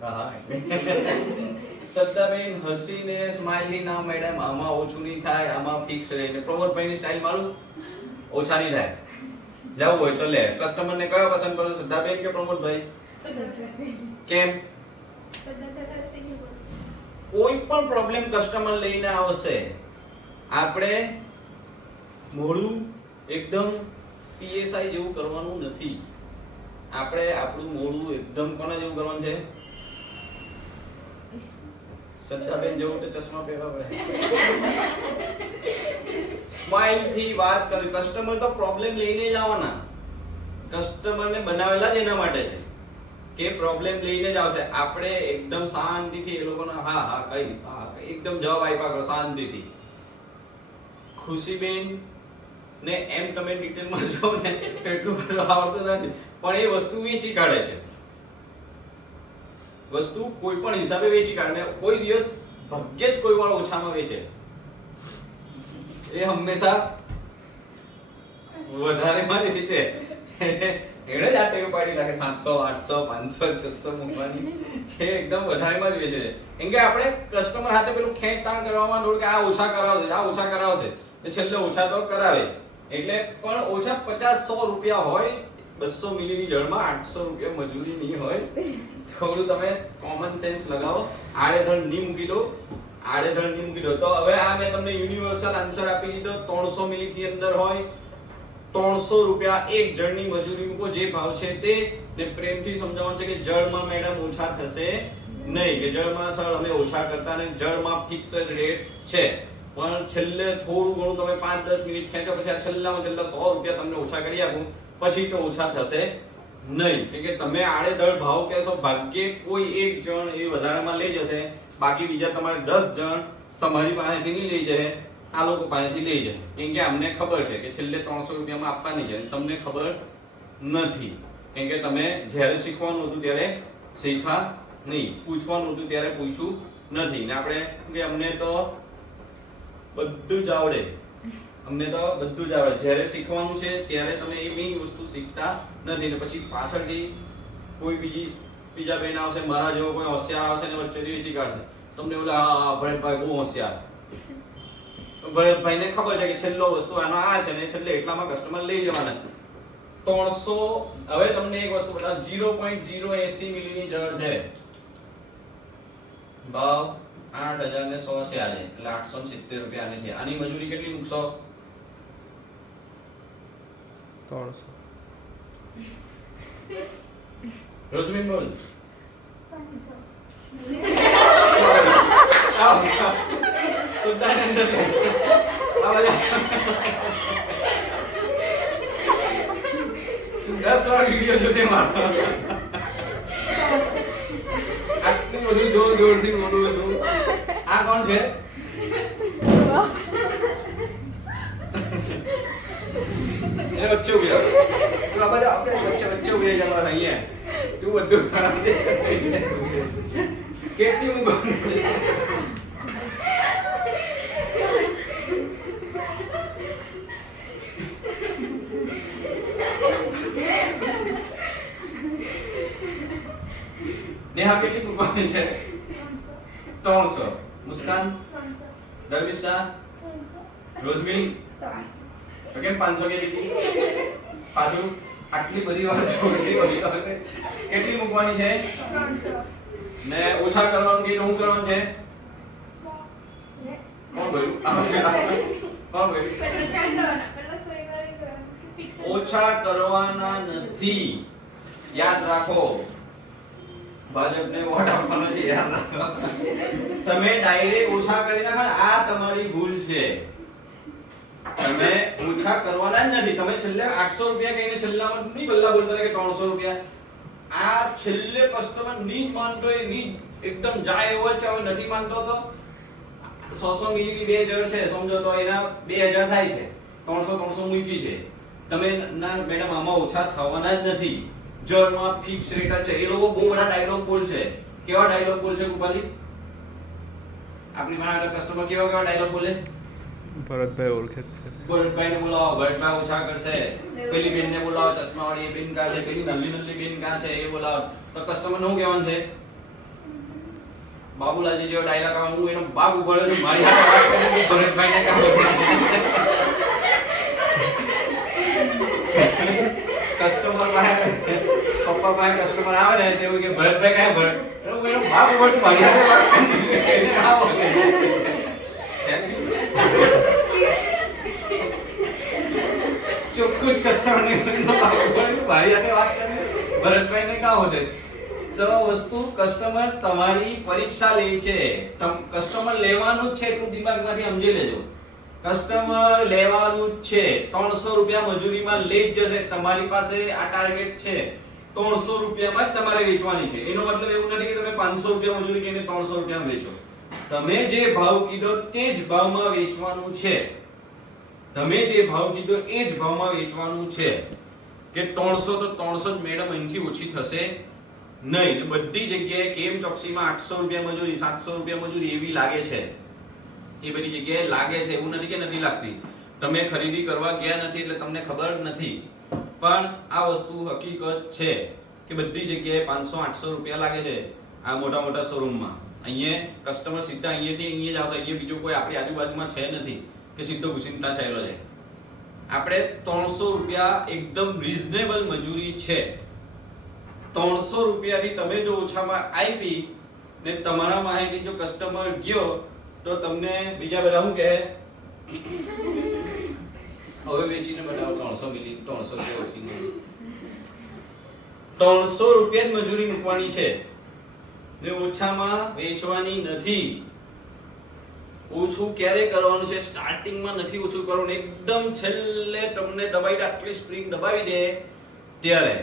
હા શ્રદ્ધાબેન હસીને સ્માઈલી ના મેડમ આમાં ઓછું નહીં થાય, આમાં ફિક્સ રહે. એટલે પ્રમોદભાઈની સ્ટાઇલ મારું ઓછા નહીં થાય. જવું હોય તો લે. કસ્ટમરને કયો પસંદ કરો? શ્રદ્ધાબેન કે પ્રમોદભાઈ? કેમ? કોઈ પણ પ્રોબ્લેમ કસ્ટમર લઈને આવશે, આપણે મોડું એકદમ પીએસઆઈ જેવું કરવાનું નથી. આપણે આપણું મોડું એકદમ કોના જેવું કરવાનું છે? શ્રદ્ધાબેન જેવું તો ચશ્મા પહેરવા પડે. સ્માઈલ થી વાત કરી. કસ્ટમર તો પ્રોબ્લેમ લઈને જ આવવાના. કસ્ટમરને બનાવેલા જ એના માટે છે કે પ્રોબ્લેમ લઈને જ આવશે. આપણે એકદમ શાંતિથી એ લોકોને હા હા કઈ એકદમ જવાબ આપ્યા કરો શાંતિથી. ખુશીબેન ને એમ તમે ડિટેલમાં જો ને એટલું બધું આવડતું નથી, પણ એ વસ્તુ વેચી કાઢે છે. વસ્તુ કોઈ પણ હિસાબે વેચી કાઢે. કોઈ દિવસ ભાગ્યે જ કોઈ વાળો ઓછામાં વેચે. એ હંમેશા વધારેમાં જ વેચે. એને જ આ ટેવ પાડી નાખે 700 800 500 600 મૂકવાની. એ એકદમ વધારેમાં જ વેચે છે. કેમ કે આપણે કસ્ટમર સાથે પેલું ખેંચતાણ કરવામાં દોડ કે આ ઓછા કરાવશે, આ ઓછા કરાવશે, તો છેલ્લે ઓછા તો કરાવે. એટલે પણ ઓછા 50-100 રૂપિયા હોય. 200 મિલીની જળમાં 800 રૂપિયા મજૂરી નહીં હોય. થોડું તમે કોમન સેન્સ લગાવો. આડેધડ નહીં મૂકી દો. તો હવે આ મેં તમને યુનિવર્સલ આન્સર આપી દીધો. 300 મિલી થી અંદર હોય 300 રૂપિયા એક જળની મજૂરી મૂકો, જે ભાવ છે તે. ને પ્રેમથી સમજાવવાનું છે કે જળમાં મેડમ ઓછા થશે નહીં, કે જળમાં સર અમે ઓછા કરતા ને જળમાં ફિક્સ્ડ રેટ છે. પણ છેલ્લે થોડું ઘણું તમે 5-10 મિનિટ ખેંચો, પછી આ છેલ્લામાં છેલ્લા 100 રૂપિયા તમને ઓછા કરી આપું, પછી તો ઓછા થશે નહીં કે તમે આડેધડ ભાવ કહેશો, ભાગ્યે કોઈ એક જણ એ વધારામાં લઈ જશે, બાકી બીજા તમારે 10 જણ તમારી પાસેથી નહીં લઈ જાય, આ લોકો પાસેથી લઈ જાય. કેમ કે અમને ખબર છે કે છેલ્લે 300 રૂપિયામાં આપવાની છે, તમને ખબર નથી. કેમ કે તમે જ્યારે શીખવાનું હતું ત્યારે શીખ્યા નહીં, પૂછવાનું હતું ત્યારે પૂછ્યું નથી. ને આપણે કે અમને તો બધું જ આવડે, અમને તો બધું જ આવડે, જ્યારે શીખવાનું છે ત્યારે તમે એ મેઇન વસ્તુ શીખતા નથી. ને પછી પાછળથી કોઈ બીજા બેન આવશે, મારા જેવો કોઈ હોશિયાર આવશે ને વચ્ચેથી વેચી કાઢશે, તમને એવું લાગે હા ભરતભાઈ બહુ હોશિયાર. ભરતભાઈને ખબર છે કે છેલ્લો વસ્તુ આનો આ છે ને છેલ્લે એટલામાં કસ્ટમર લઈ જવાના છે. 300. હવે તમને એક વસ્તુ બતાવું, 0.080 મિલીની જળ છે, ભાવ 8100 છે આજે, એટલે 870 રૂપિયા આની છે. આની મજૂરી કેટલી મૂકશો? 300. રોશમીન બોલ. 500. સુધાનંદ આ બધા 10 વાર વિડિયો જોજે મારો. આટલું બધું જોરથી બોલું છું. આ કોણ છે? એ વચ્ચે ઉભી રહો. તું આ બાજુ આપણે વચ્ચે ઉભી રહી જવાનું અહીંયા. તું બધું ખરાબ છે. કેટલી ઊંઘ નેહા કેટલી મૂકવાની છે? 300. મુસ્કાન? 300. દરમિષ્ટા? 300. રોઝમીન? તો કેમ 500 કે લીધી? પાછું આટલી બધી વાર છોડી બધી વાર કેટલી મૂકવાની છે? 300. ને ઓછા કરવાનું કે શું કરવાનું છે? કોણ બોલ્યું? કોણ બોલ્યું? ઓછા કરવાના નથી, યાદ રાખો. ભાજપને વોટ આપવાનો છે, યાદ રાખો. તમે ડાયરેક્ટ ઓછા કરી નાખો, આ તમારી ભૂલ છે. તમે ઓછા કરવાના જ નથી. તમે છેલ્લે 800 રૂપિયા કહીને છેલ્લામાં નહીં બલ્લા બોલતા કે 300 રૂપિયા. આ છેલ્લે કસ્ટમર નહીં માનતો એ નહીં એકદમ જાય એવો છે, હવે નથી માનતો તો 100 મિલી બે જળ છે સમજો તો એના 2000 થાય છે, 300 મૂકી છે. તમે ના મેડમ આમાં ઓછા થવાના જ નથી, જળમાં ફિક્સ રેટ છે. એ લોકો બહુ બધા ડાયલોગ બોલશે. કેવા ડાયલોગ બોલશે કૃપાલી? આપણી પાસે કસ્ટમર કેવા ડાયલોગ બોલે? ભરતભાઈ ઓળખે છે. ભરતભાઈને બોલાવો, ભરતભાઈ ઓછા કરશે. પેલી બેનને બોલાવો, ચશ્માવાળી એ બેન કા છે, પેલી નલ્લી બેન કા છે એ બોલાવો. તો કસ્ટમર નું કહેવાનું છે? બાબુલાલજી જેવો ડાયલોગ આવે, હું એનો બાપ ઉભો રહ્યો છું, મારી સાથે વાત કરી, ભરતભાઈને કામ કસ્ટમર પાસે પપ્પા પાસે કસ્ટમર આવે ને તેવું કે ભરતભાઈ કાંઈ ભરત, હું એનો બાપ ઉભો છું, મારી સાથે વાત કરી, એને ના બોલે. ચોખ્ખું જ કસ્ટમરને ભાઈ સાથે વાત કરે, ભરતભાઈને કાં હોતે? તો વસ્તુ કસ્ટમર તમારી પરીક્ષા લે છે. કસ્ટમર લેવાનું જ છે, એટલું દિમાગમાંથી સમજી લેજો. કસ્ટમર લેવાનું જ છે. 300 રૂપિયા મજૂરીમાં લઈ જ જશે. તમારી પાસે આ ટાર્ગેટ છે, 300 રૂપિયામાં જ તમારે વેચવાની છે. એનો મતલબ એવું નથી કે તમે 500 રૂપિયા મજૂરી કરીને 300 રૂપિયામાં વેચો. તમે જે ભાવ કીધો તે જ ભાવમાં વેચવાનું છે. તમે જે ભાવ કીધો એ જ ભાવમાં વેચવાનું છે. કે 300 તો 300 જ મેડમ, અહીંથી ઓછી થશે નહીં. બધી જગ્યાએ કેમ ચોકસીમાં 800 રૂપિયા મજૂરી, 700 રૂપિયા મજૂરી એવી લાગે છે. એ બધી જગ્યાએ લાગે છે, એવું નથી કે નથી લાગતી. તમે ખરીદી કરવા ગયા નથી એટલે તમને ખબર નથી. પણ આ વસ્તુ હકીકત છે કે બધી જગ્યાએ 500-800 રૂપિયા લાગે છે આ મોટા મોટા શોરૂમમાં. અહીંયા કસ્ટમર સીધા અહીંયાથી અહીંયા જ આવશે. અહીંયા બીજો કોઈ આપણી આજુબાજુમાં છે નથી કે સીધો ઘૂસીને ત્યાં ચાલ્યો જાય. આપણે 300 રૂપિયા એકદમ રીઝનેબલ મજૂરી છે. 300 રૂપિયાથી તમે જો ઓછામાં આપી ને તમારા માહિતી જો કસ્ટમર ગયો તો તમને બીજા બધા શું કહે? હવે વેચીને બનાવો 300 મિલી, 300 રૂપિયા ઓછી. 300 રૂપિયા જ મજૂરી મૂકવાની છે ને ઓછામાં વેચવાની નથી. ઓછું ક્યારે કરવાનું છે? સ્ટાર્ટિંગમાં નથી ઓછું કરવાનું, એકદમ છેલ્લે તમને દબાઈ આટલી સ્પ્રિંગ દબાવી દે ત્યારે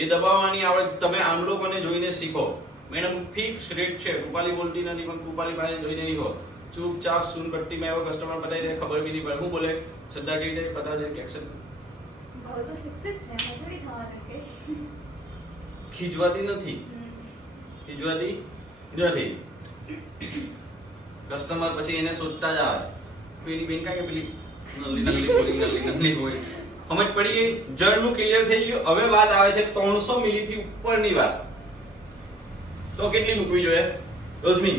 એ દબાવવાની આવડે તમે આમ લોકોને જોઈને શીખો. મેડમ ફિક્સ રેટ છે, કૃપાલી બોલતી નથી પણ કૃપાલી પાસે જોઈને શીખો. ચૂપચાપ સૂન પટ્ટી માં એવો કસ્ટમર બતાવી દે, ખબર બી નહીં પડે. હું બોલે શ્રદ્ધા કહી દે, બતાવજે કે એક્શન. ભાવ તો ફિક્સ જ છે, એમાં થોડી થવાનું કે. ખીજવાતી નથી, ખીજવાતી નથી. કસ્ટમર પછી એને શોધતા જ આવે. પેલી બેન કાંઈ કે પેલી નલ્લી હોય. સમજ પડી ગઈ? જળનું ક્લિયર થઈ ગયું. હવે વાત આવે છે 300 મિલી થી ઉપરની વાત. તો કેટલી મૂકવી જોઈએ? રોઝમીન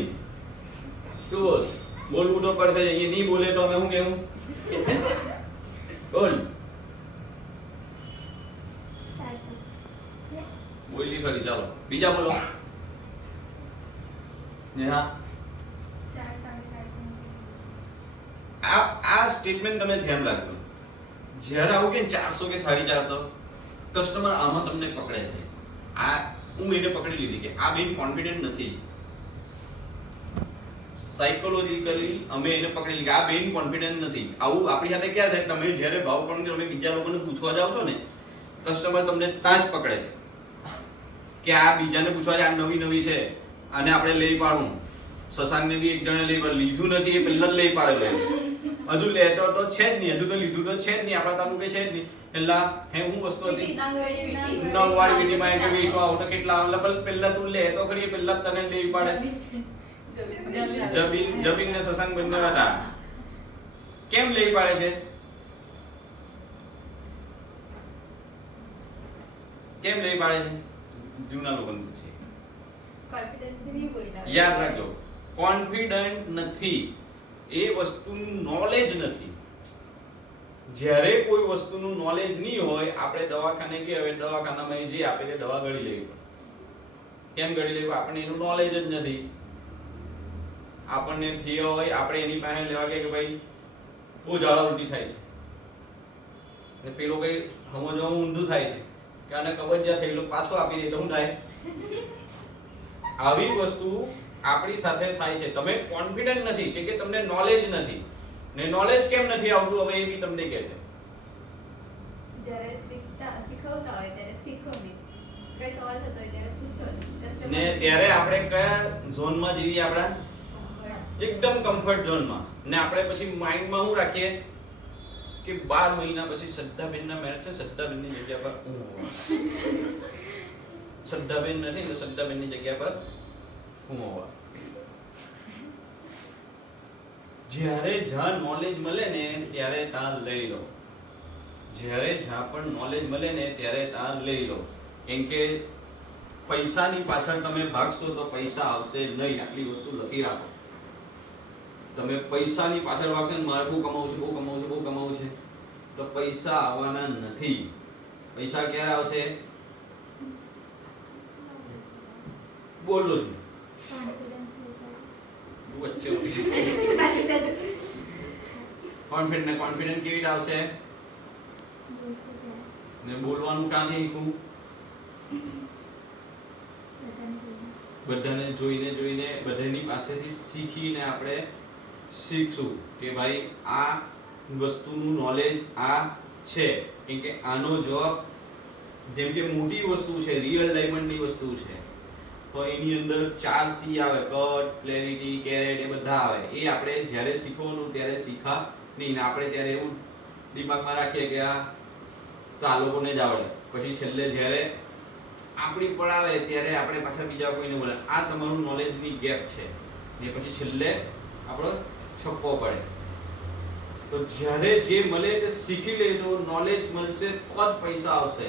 તું બોલ. બોલવું તો પડશે. એ નહીં બોલે તો અમે શું કહેવું? બોલ. 400. બોલી ખરી. ચાલો બીજા બોલો. નેહા 400. આ સ્ટેટમેન્ટ તમે ધ્યાન રાખજો. જ્યારે આવું કે 400 કે 450 કસ્ટમર આમાં તમને પકડે છે. આ હું એને પકડી લીધી કે આ બેન કોન્ફિડન્ટ નથી. સાયકોલોજીકલી અમે એને પકડી લીધી કે આ બેન કોન્ફિડન્ટ નથી. આવું આપણી સાથે ક્યાં થાય? તમે જ્યારે ભાવ પણ તમે બીજા લોકોને પૂછવા જાવ છો ને, કસ્ટમર તમને ત્યાં જ પકડે છે કે આ બીજાને પૂછવા જાય આ નવી છે, આને આપણે લઈ પાડવું. શશાંકને બી એક જણે લઈ પાડે, લીધું નથી એ પહેલા જ લઈ પાડેલો. હજુ લેતો તો છે જ નહીં, હજુ તો લીધું તો છે જ નહીં. આપણા તાનું કઈ છે જ નહીં. પહેલા હે હું વસ્તુ હતી નવવાળી વિનિમય કે વેચવા આવું તો કેટલા આવે પહેલા તું લે તો ખરી, પહેલા તને લઈ પાડે. જબીન ને શશાંક બંને હતા. કેમ લઈ પાડે છે? કેમ લઈ પાડે છે? જૂના લોકોને પૂછીએ. કોન્ફિડન્સ થી નહીં બોલ્યા. યાદ રાખજો, કોન્ફિડન્ટ નથી. એ વસ્તુનું નોલેજ નથી. જ્યારે કોઈ વસ્તુનું નોલેજ નહીં હોય, આપણે દવાખાને ગયા હવે દવાખાનામાં જે આપે તે દવા ગળી લેવી પડે. કેમ ગળી લેવી? આપણને એનું નોલેજ જ નથી. આપણને થયો હોય આપણે એની પાસે લેવા ગયા કે ભાઈ બહુ ઝાડા ઉલટી થાય છે, ને પેલો કઈ સમજવામાં ઊંધું થાય છે કે આને કબજિયાત થયેલું પાછું આપી દે તો શું થાય? આવી વસ્તુ આપણી સાથે થાય છે. તમે કોન્ફિડન્ટ નથી કે તમને નોલેજ નથી. ને નોલેજ કેમ નથી આવતું હવે એ બી તમને કહે છે. જ્યારે શીખવતા હોય ત્યારે શીખો નહીં. કઈ સવાલ થતો હોય ત્યારે પૂછો નહીં. ને ત્યારે આપણે કયા ઝોનમાં જીવીએ? આપણા એકદમ કમ્ફર્ટ ઝોનમાં. ને આપણે પછી માઇન્ડમાં શું રાખીએ કે 12 મહિના પછી શ્રદ્ધાબેનના મેરેજ છે, શ્રદ્ધાબેનની જગ્યા પર હું હોવા. શ્રદ્ધાબેન નથી એટલે શ્રદ્ધાબેનની જગ્યા પર હું હોવા. જ્યારે જ્યાં નોલેજ મળે ને ત્યારે ત્યાં લઈ લો. જ્યારે જ્યાં પણ નોલેજ મળે ને ત્યારે ત્યાં લઈ લો. કેમ કે પૈસાની પાછળ તમે ભાગશો તો પૈસા આવશે નહીં. આટલી વસ્તુ લખી રાખો. તમે પૈસાની પાછળ ભાગશો ને મારે બહુ કમાવું છે, બહુ કમાવું છે, બહુ કમાવું છે, તો પૈસા આવવાના નથી. પૈસા ક્યારે આવશે? બોલો જ વચ્ચે કોન્ફિડન્ટ કેવી રીતે આવશે? ને બોલવાનું ક્યાંથી શીખવું? બધાને જોઈને બધાની પાસેથી શીખીને આપણે શીખશું કે ભાઈ આ વસ્તુનું નોલેજ આ છે. કેમ કે આનો જવાબ જેમ કે મોટી વસ્તુ છે, રિયલ ડાયમંડની વસ્તુ છે, તો એની અંદર 4 C આવે: કટ, ક્લેરિટી, કેરેટ, એ બધા આવે. એ આપણે જ્યારે શીખવાનું ત્યારે શીખા નહીં. ને આપણે ત્યારે એવું દિમાગમાં રાખીએ કે આ તો આ લોકોને જ આવડે. પછી છેલ્લે જ્યારે આપણી પડાવે ત્યારે આપણે પાછા બીજા કોઈને બોલે આ તમારું નોલેજની ગેપ છે, ને પછી છેલ્લે આપણો છપ્પો પડે. તો જ્યારે જે મળે તે શીખી લેજો. નોલેજ મળશે તો જ પૈસા આવશે,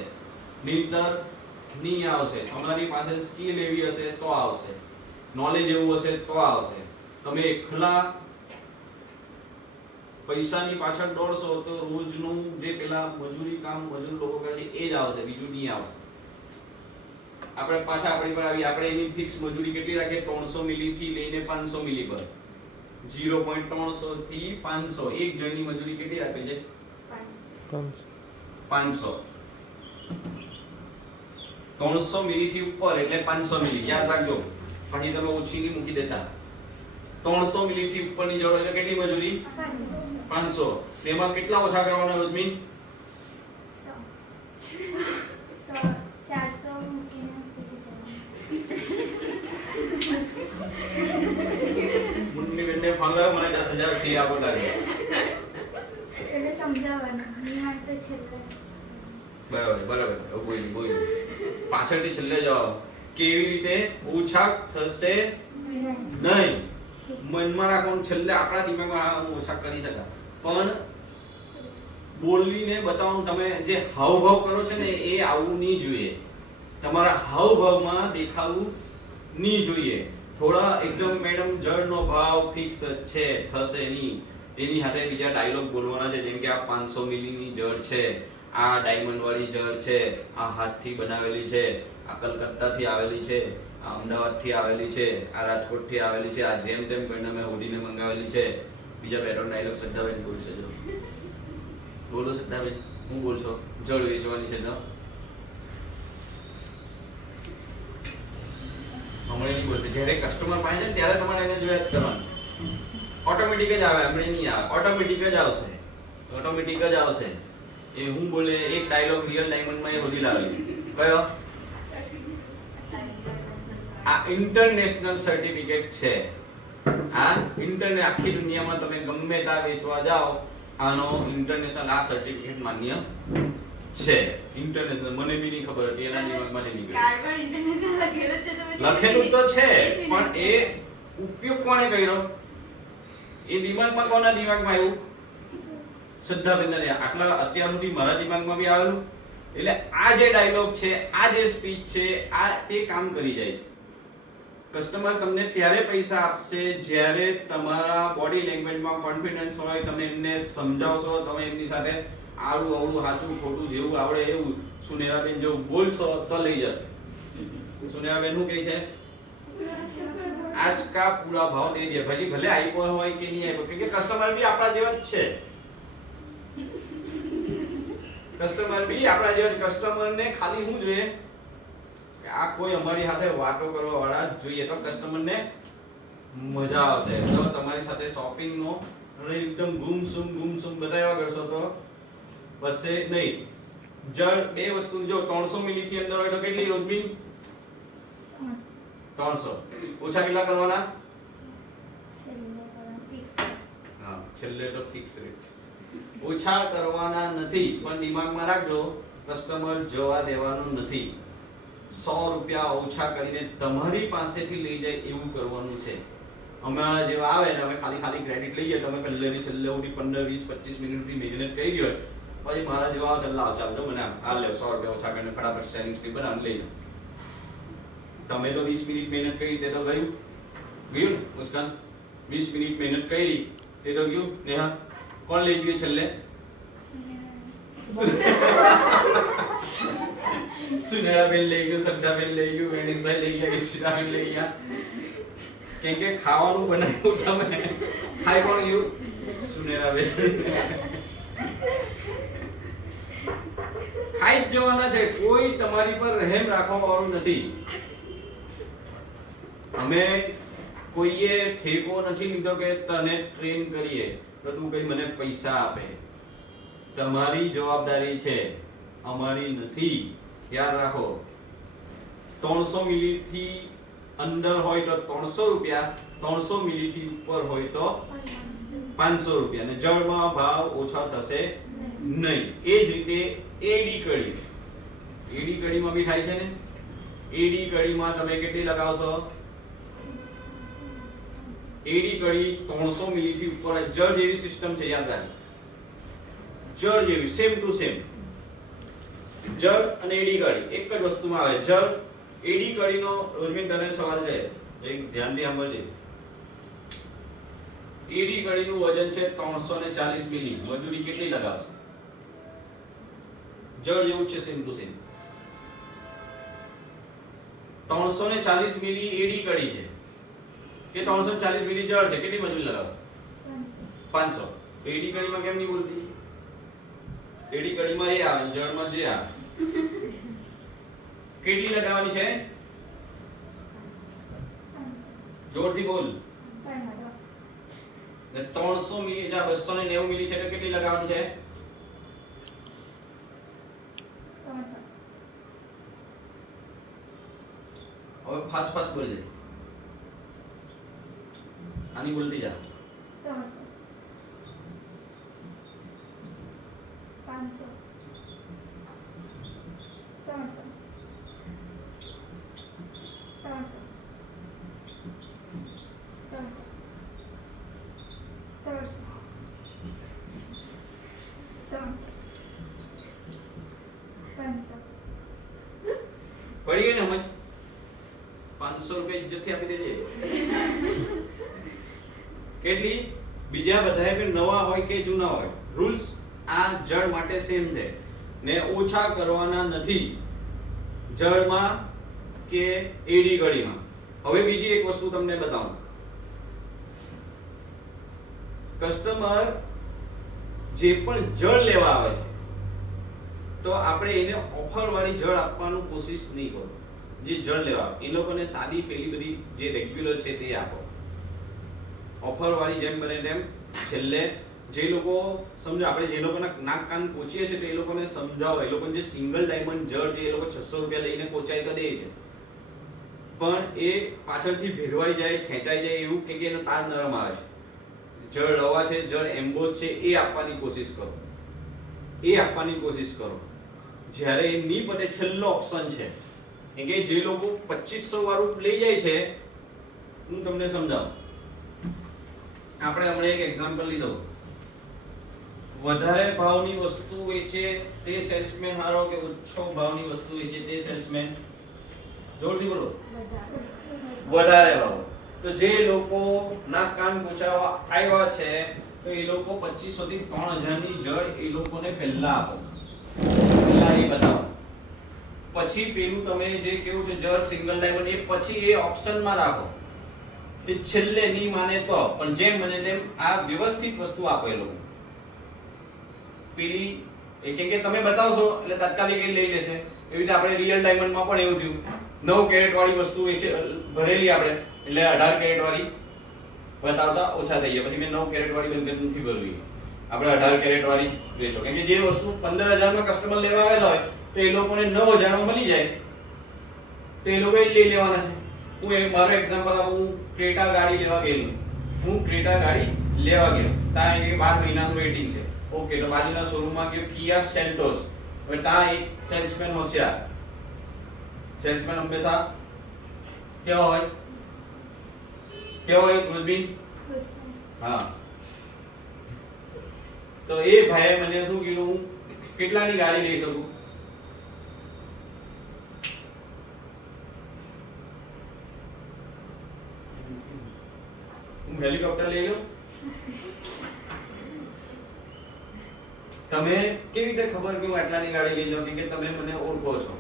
નહીંતર નહીં આવશે. તમારી પાસે સ્કિલ એવી હશે તો આવશે, નોલેજ એવું હશે તો આવશે. તમે એકલા પૈસાની પાછળ દોડશો તો રોજનું જે પેલા મજૂર લોકો કરે છે એ જ આવશે, બીજું નહીં આવશે. આપણે પાછા આપણી પર આવી. આપણે એની ફિક્સ મજૂરી કેટલી રાખીએ? 300 મિલી થી લઈને 500 મિલી પર. 0.300 થી 500 એક જણની મજૂરી કેટલી રાખી છે? 500. 300 મિલી થી ઉપર એટલે 500 મિલી. યાદ રાખજો, પછી તમે ઓછી ની મૂકી દેતા. 300 મિલી થી ઉપરની જરૂર એટલે કેટલી મજૂરી? 500. તેમાં કેટલા ઓછા કરવાના રોજમીન? 400 મુન્ની બેનને ફોન કર્યો, મને 10,000 ફી આપો લાગે. એટલે સમજાવવાનું નિયમ તો છેલ્લે બરાબર એવું બોલી પાછળથી છેલ્લે જાઓ. કેવી રીતે ઓછા થશે નહીં, મનમાં રાખવાનું. છેલ્લે આપણા દિમાગમાં હું ઓછા કરી શકાય, પણ બોલીને બતાવવાનું. તમે જે હાવભાવ કરો છો ને એ આવું નહીં જોઈએ. તમારા હાવભાવમાં દેખાવું નહીં જોઈએ. થોડા એકદમ મેડમ જળનો ભાવ ફિક્સ જ છે, થશે નહીં. એની સાથે બીજા ડાયલોગ બોલવાના છે, જેમ કે આ 500 મિલીની જળ છે, આ ડાયમંડ વાળી જળ છે, આ હાથથી બનાવેલી છે, આ કલકત્તાથી આવેલી છે, આ અમદાવાદથી આવેલી છે, આ રાજકોટથી આવેલી છે, આ જેમ તેમ કરીને મેં ઓડીને મંગાવેલી છે. બીજા બેરો ડાયલોગ શ્રદ્ધાબેન બોલશે. જો બોલો શ્રદ્ધાબેન, હું બોલશો જળ વેચવાની છે તો હમણાં નહીં બોલશે. જ્યારે કસ્ટમર પાસે છે ત્યારે તમારે એને જોયા જ કરવાનું. ઓટોમેટિક જ આવે, હમણાં નહીં આવે, ઓટોમેટિક જ આવશે, ઓટોમેટિક જ આવશે. એ હું બોલે એક ડાયલોગ રિયલ ડાયમંડમાં એ બધી લાવેલી. કયો? આ ઇન્ટરનેશનલ સર્ટિફિકેટ છે. આ ઇન્ટરનેટ આખી દુનિયામાં તમે ગમે ત્યાં વેચવા જાઓ, આનો ઇન્ટરનેશનલ આ સર્ટિફિકેટ માન્ય છે. ઇન્ટરનેશનલ મને બી નહીં ખબર હતી, એના દિમાગમાંથી નીકળી. કાર્બન ઇન્ટરનેશનલ લખેલું છે તો પછી લખેલું તો છે, પણ એ ઉપયોગ કોણે કર્યો? એ દિમાગમાં કોના દિમાગમાં આવ્યું? શ્રદ્ધાબેન ને. આટલા અત્યાર સુધી મારા દિમાગમાં બી આવેલું. એટલે આ જે ડાયલોગ છે, આ જે સ્પીચ છે, આ તે કામ કરી જાય છે. કસ્ટમર તમને ત્યારે પૈસા આપશે જ્યારે તમારા બોડી લેંગ્વેજમાં કોન્ફિડન્સ હોય, તમે એમને સમજાવશો, તમે એમની સાથે આવું અવળું સાચું ખોટું જેવું આવડે એવું સુનેરાબેન જેવું બોલશો તો લઈ જશે. સુનેરાબેન શું કહે છે? आज का पूरा भाव दे दिया भाई, भले आईपो હોય કે નહીં આઈપો, કે કસ્ટમર બી આપણા જેવા જ છે. કસ્ટમર બી આપણા જેવા જ. કસ્ટમરને ખાલી શું જોઈએ કે આ કોઈ અમારી સાથે વાતો કરવા વાળા જ જોઈએ, તો કસ્ટમરને મજા આવશે. જો તમારી સાથે શોપિંગ નો એકદમ ગુમસુમ બતાવ્યા કરશો તો બચશે નહીં. જળ બે વસ્તુ જો 300 મિલી થી અંદર હોય તો કેટલી રોજબી? 300. ઓછા કેટલા કરવાના? હા, છેલ્લે તો ફિક્સ રેટ. ઓછા કરવાના નથી, પણ દિમાગમાં રાખજો કસ્ટમર જવા દેવાનું નથી. 100 રૂપિયા ઓછા કરીને તમારી પાસેથી લઈ જાય એવું કરવાનું છે. અમારા જેવા આવે ને અમે ખાલી ક્રેડિટ લઈએ, તમે પહેલેથી છેલ્લે સુધી 15 20 25 મિનિટ સુધી મહેનત કરી હોય, પછી મારા જેવા આવે લાવ ચાલ તો મને આ લે 100 રૂપિયા ઓછા કરીને ફટાફટ સેલિંગ સ્લીપ બનાવીને લઈ જાઓ. તમે તો 20 મિનિટ મહેનત કરી તે તો ગયું ને મુસ્કાન? 20 મિનિટ મહેનત કરી તે તો ગયું. નેહા કોણ લઈ ગયું છેલ્લે? સુનેરાબેન લઈ ગયું, શ્રદ્ધાબેન લઈ ગયું, વેણિકભાઈ લઈ ગયા, ઈશિતાબેન લઈ ગયા. કેમ કે ખાવાનું બનાવ્યું તમે, ખાઈ કોણ ગયું? સુનેરાબેન. ખાઈ જ જવાના છે, કોઈ તમારી પર રહેમ રાખવા વાળું નથી. અમે કોઈએ ઠેકો નથી લીધો કે તને ટ્રેન કરીએ તો તું કઈ મને પૈસા આપે. તમારી જવાબદારી છે, અમારી નથી. યાદ રાખો. 300 મિલી થી અંદર હોય તો 300 રૂપિયા, 300 મિલી થી ઉપર હોય તો 500 રૂપિયા. અને જળમાં ભાવ ઓછા થશે નહીં. એ જ રીતે એડી કડી, એડી કડીમાં બી થાય છે ને. એડી કડીમાં તમે કેટલી લગાવશો? એડી કડી 300 મિલી થી ઉપર. જળ જેવી સિસ્ટમ છે, યાદ રાખો. જળ જેવી સેમ ટુ સેમ. જળ અને એડી કડી એક જ વસ્તુમાં આવે. જળ એડી કડીનો રોજબેન તને સવાલ છે, એક ધ્યાનથી સાંભળજે. એડી કડીનું વજન છે 340 મિલી. મજૂરી કેટલી લગાવશે? જળ જેવું છે, સેમ ટુ સેમ. 340 મિલી એડી કડી છે કે 340 મિલી જળ છે, કેટલી મજૂરી લગાવશે? 500. એડી કડીમાં કેમ નહીં બોલતી? એડી કડીમાં એ આવે, જળમાં જે આવે. કેટલી લગાવવાની છે? જોરથી બોલ. 300 મિલી, 290 મિલી છે તો કેટલી લગાવવાની છે? હવે ફાસ્ટ ફાસ્ટ બોલજે. આની બોલતી જા. 300 500 300 300 પડી ગઈ ને સમજ? 500 રૂપિયા ઇજ્જતથી આપી દેજે. કેટલી? બીજા બધાએ કે નવા હોય કે જૂના હોય, રૂલ્સ આ જળ માટે સેમ છે ને ઓછા કરવાના નથી જળમાં કે એડી ગળીમાં. હવે બીજી એક વસ્તુ તમને બતાવું. કસ્ટમર જે પણ જળ લેવા આવે છે તો આપણે એને ઓફર વાળી જળ આપવાનું કોશિશ નહીં કરો. જે જળ લેવા આવે એ લોકોને સાદી પેલી બધી જે રેગ્યુલર છે તે આપો. ઓફર વાળી જેમ બને તેમ છેલ્લે જે લોકો સમજો આપણે જે લોકોના નાક કાન કોચીએ છે તો એ લોકોને સમજાવો. એ લોકોને જે સિંગલ ડાયમંડ જળ જે એ લોકો 600 રૂપિયા લઈને કોચાઈ તો દે છે પણ એ પાછળથી ભેરવાઈ જાય ખેંચાઈ જાય એવું કે એનો તાર નરમ આવે છે. જળ રવા છે જળ એમ્બોસ છે એ આપવાની કોશિશ કરો. એ આપવાની કોશિશ કરો. જ્યારે એ ની પતે છેલ્લો ઓપ્શન છે કે જે લોકો 2500 વાળું લઈ જાય છે હું તમને સમજાવું. આપણે હમણાં એક એક્ઝામ્પલ લીધો. વધારે ભાવની વસ્તુ વેચે તે સેલ્સમેન હારો કે ઓછો ભાવની વસ્તુ વેચે તે સેલ્સમેન? જોરથી બોલો. વધારે ભાવ. તો જે લોકો નાક કાન પૂછાવા આવ્યા છે તો એ લોકો 2500 થી 3000 ની જળ એ લોકોને પહેલા આપો. પહેલા એ બતાવો. પછી પેલું તમે જે કેવું છે જળ સિંગલ ડાયમંડ એ પછી એ ઓપ્શનમાં રાખો. એ છેલ્લે નહીં માને તો પણ જેમ બને તેમ આ વ્યવસ્થિત વસ્તુ આપો એ લોકો. પેલી કે તમે બતાવશો એટલે તાત્કાલિક એ લઈ લેશે. એવી રીતે આપણે રિયલ ડાયમંડમાં પણ એવું થયું. 9 કેરેટ વાળી વસ્તુ વેચે ભરેલી આપણે એટલે 18 કેરેટ વાળી બતાવતા ઓછા થઈ ગયા. પછી મેં 9 કેરેટ વાળી બંધ નથી ભરવી. આપણે 18 કેરેટ વાળી વેચો. કેમ કે જે વસ્તુ 15000 માં કસ્ટમર લેવા આવેલા હોય તો એ લોકોને 9000 માં મળી જાય તો એ લોકો લઈ લેવાના છે. હું મારો એક્ઝામ્પલ આપું. હું ક્રેટા ગાડી લેવા ગયેલો. ત્યાં 12 મહિનાનું વેટિંગ છે. ઓકે તો બાજુના શોરૂમમાં ગયો કિયા સેલ્ટોસ. હવે ત્યાં એક સેલ્સમેન હોશિયાર. સેલ્સમેન હંમેશા કેવો હોય કૃષ્બીન? હા. તો એ ભાઈએ મને શું કીધું હું કેટલાની ગાડી લઈ શકું? હું હેલિકોપ્ટર લઈ લઉં? તમે કેવી રીતે ખબર કે હું આટલાની ગાડી લઈ લઉં કે તમે મને ઓળખો છો?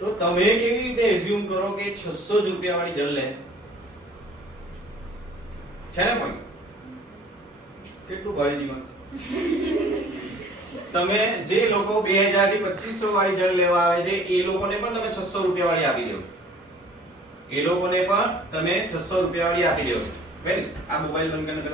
તો તમે કેવી રીતે એઝ્યુમ કરો કે 600 રૂપિયા વાળી જળ લે છે ને? પણ કેટલું ભારે દિમાગ. તમે જે લોકો 2000 થી 2500 વાળી જળ લેવા આવે છે એ લોકોને પણ તમે 600 રૂપિયા વાળી આપી દેવો. એ લોકોને પણ તમે 600 રૂપિયા વાળી આપી દેવો. વેરી આ મોબાઈલ બંધ કરીને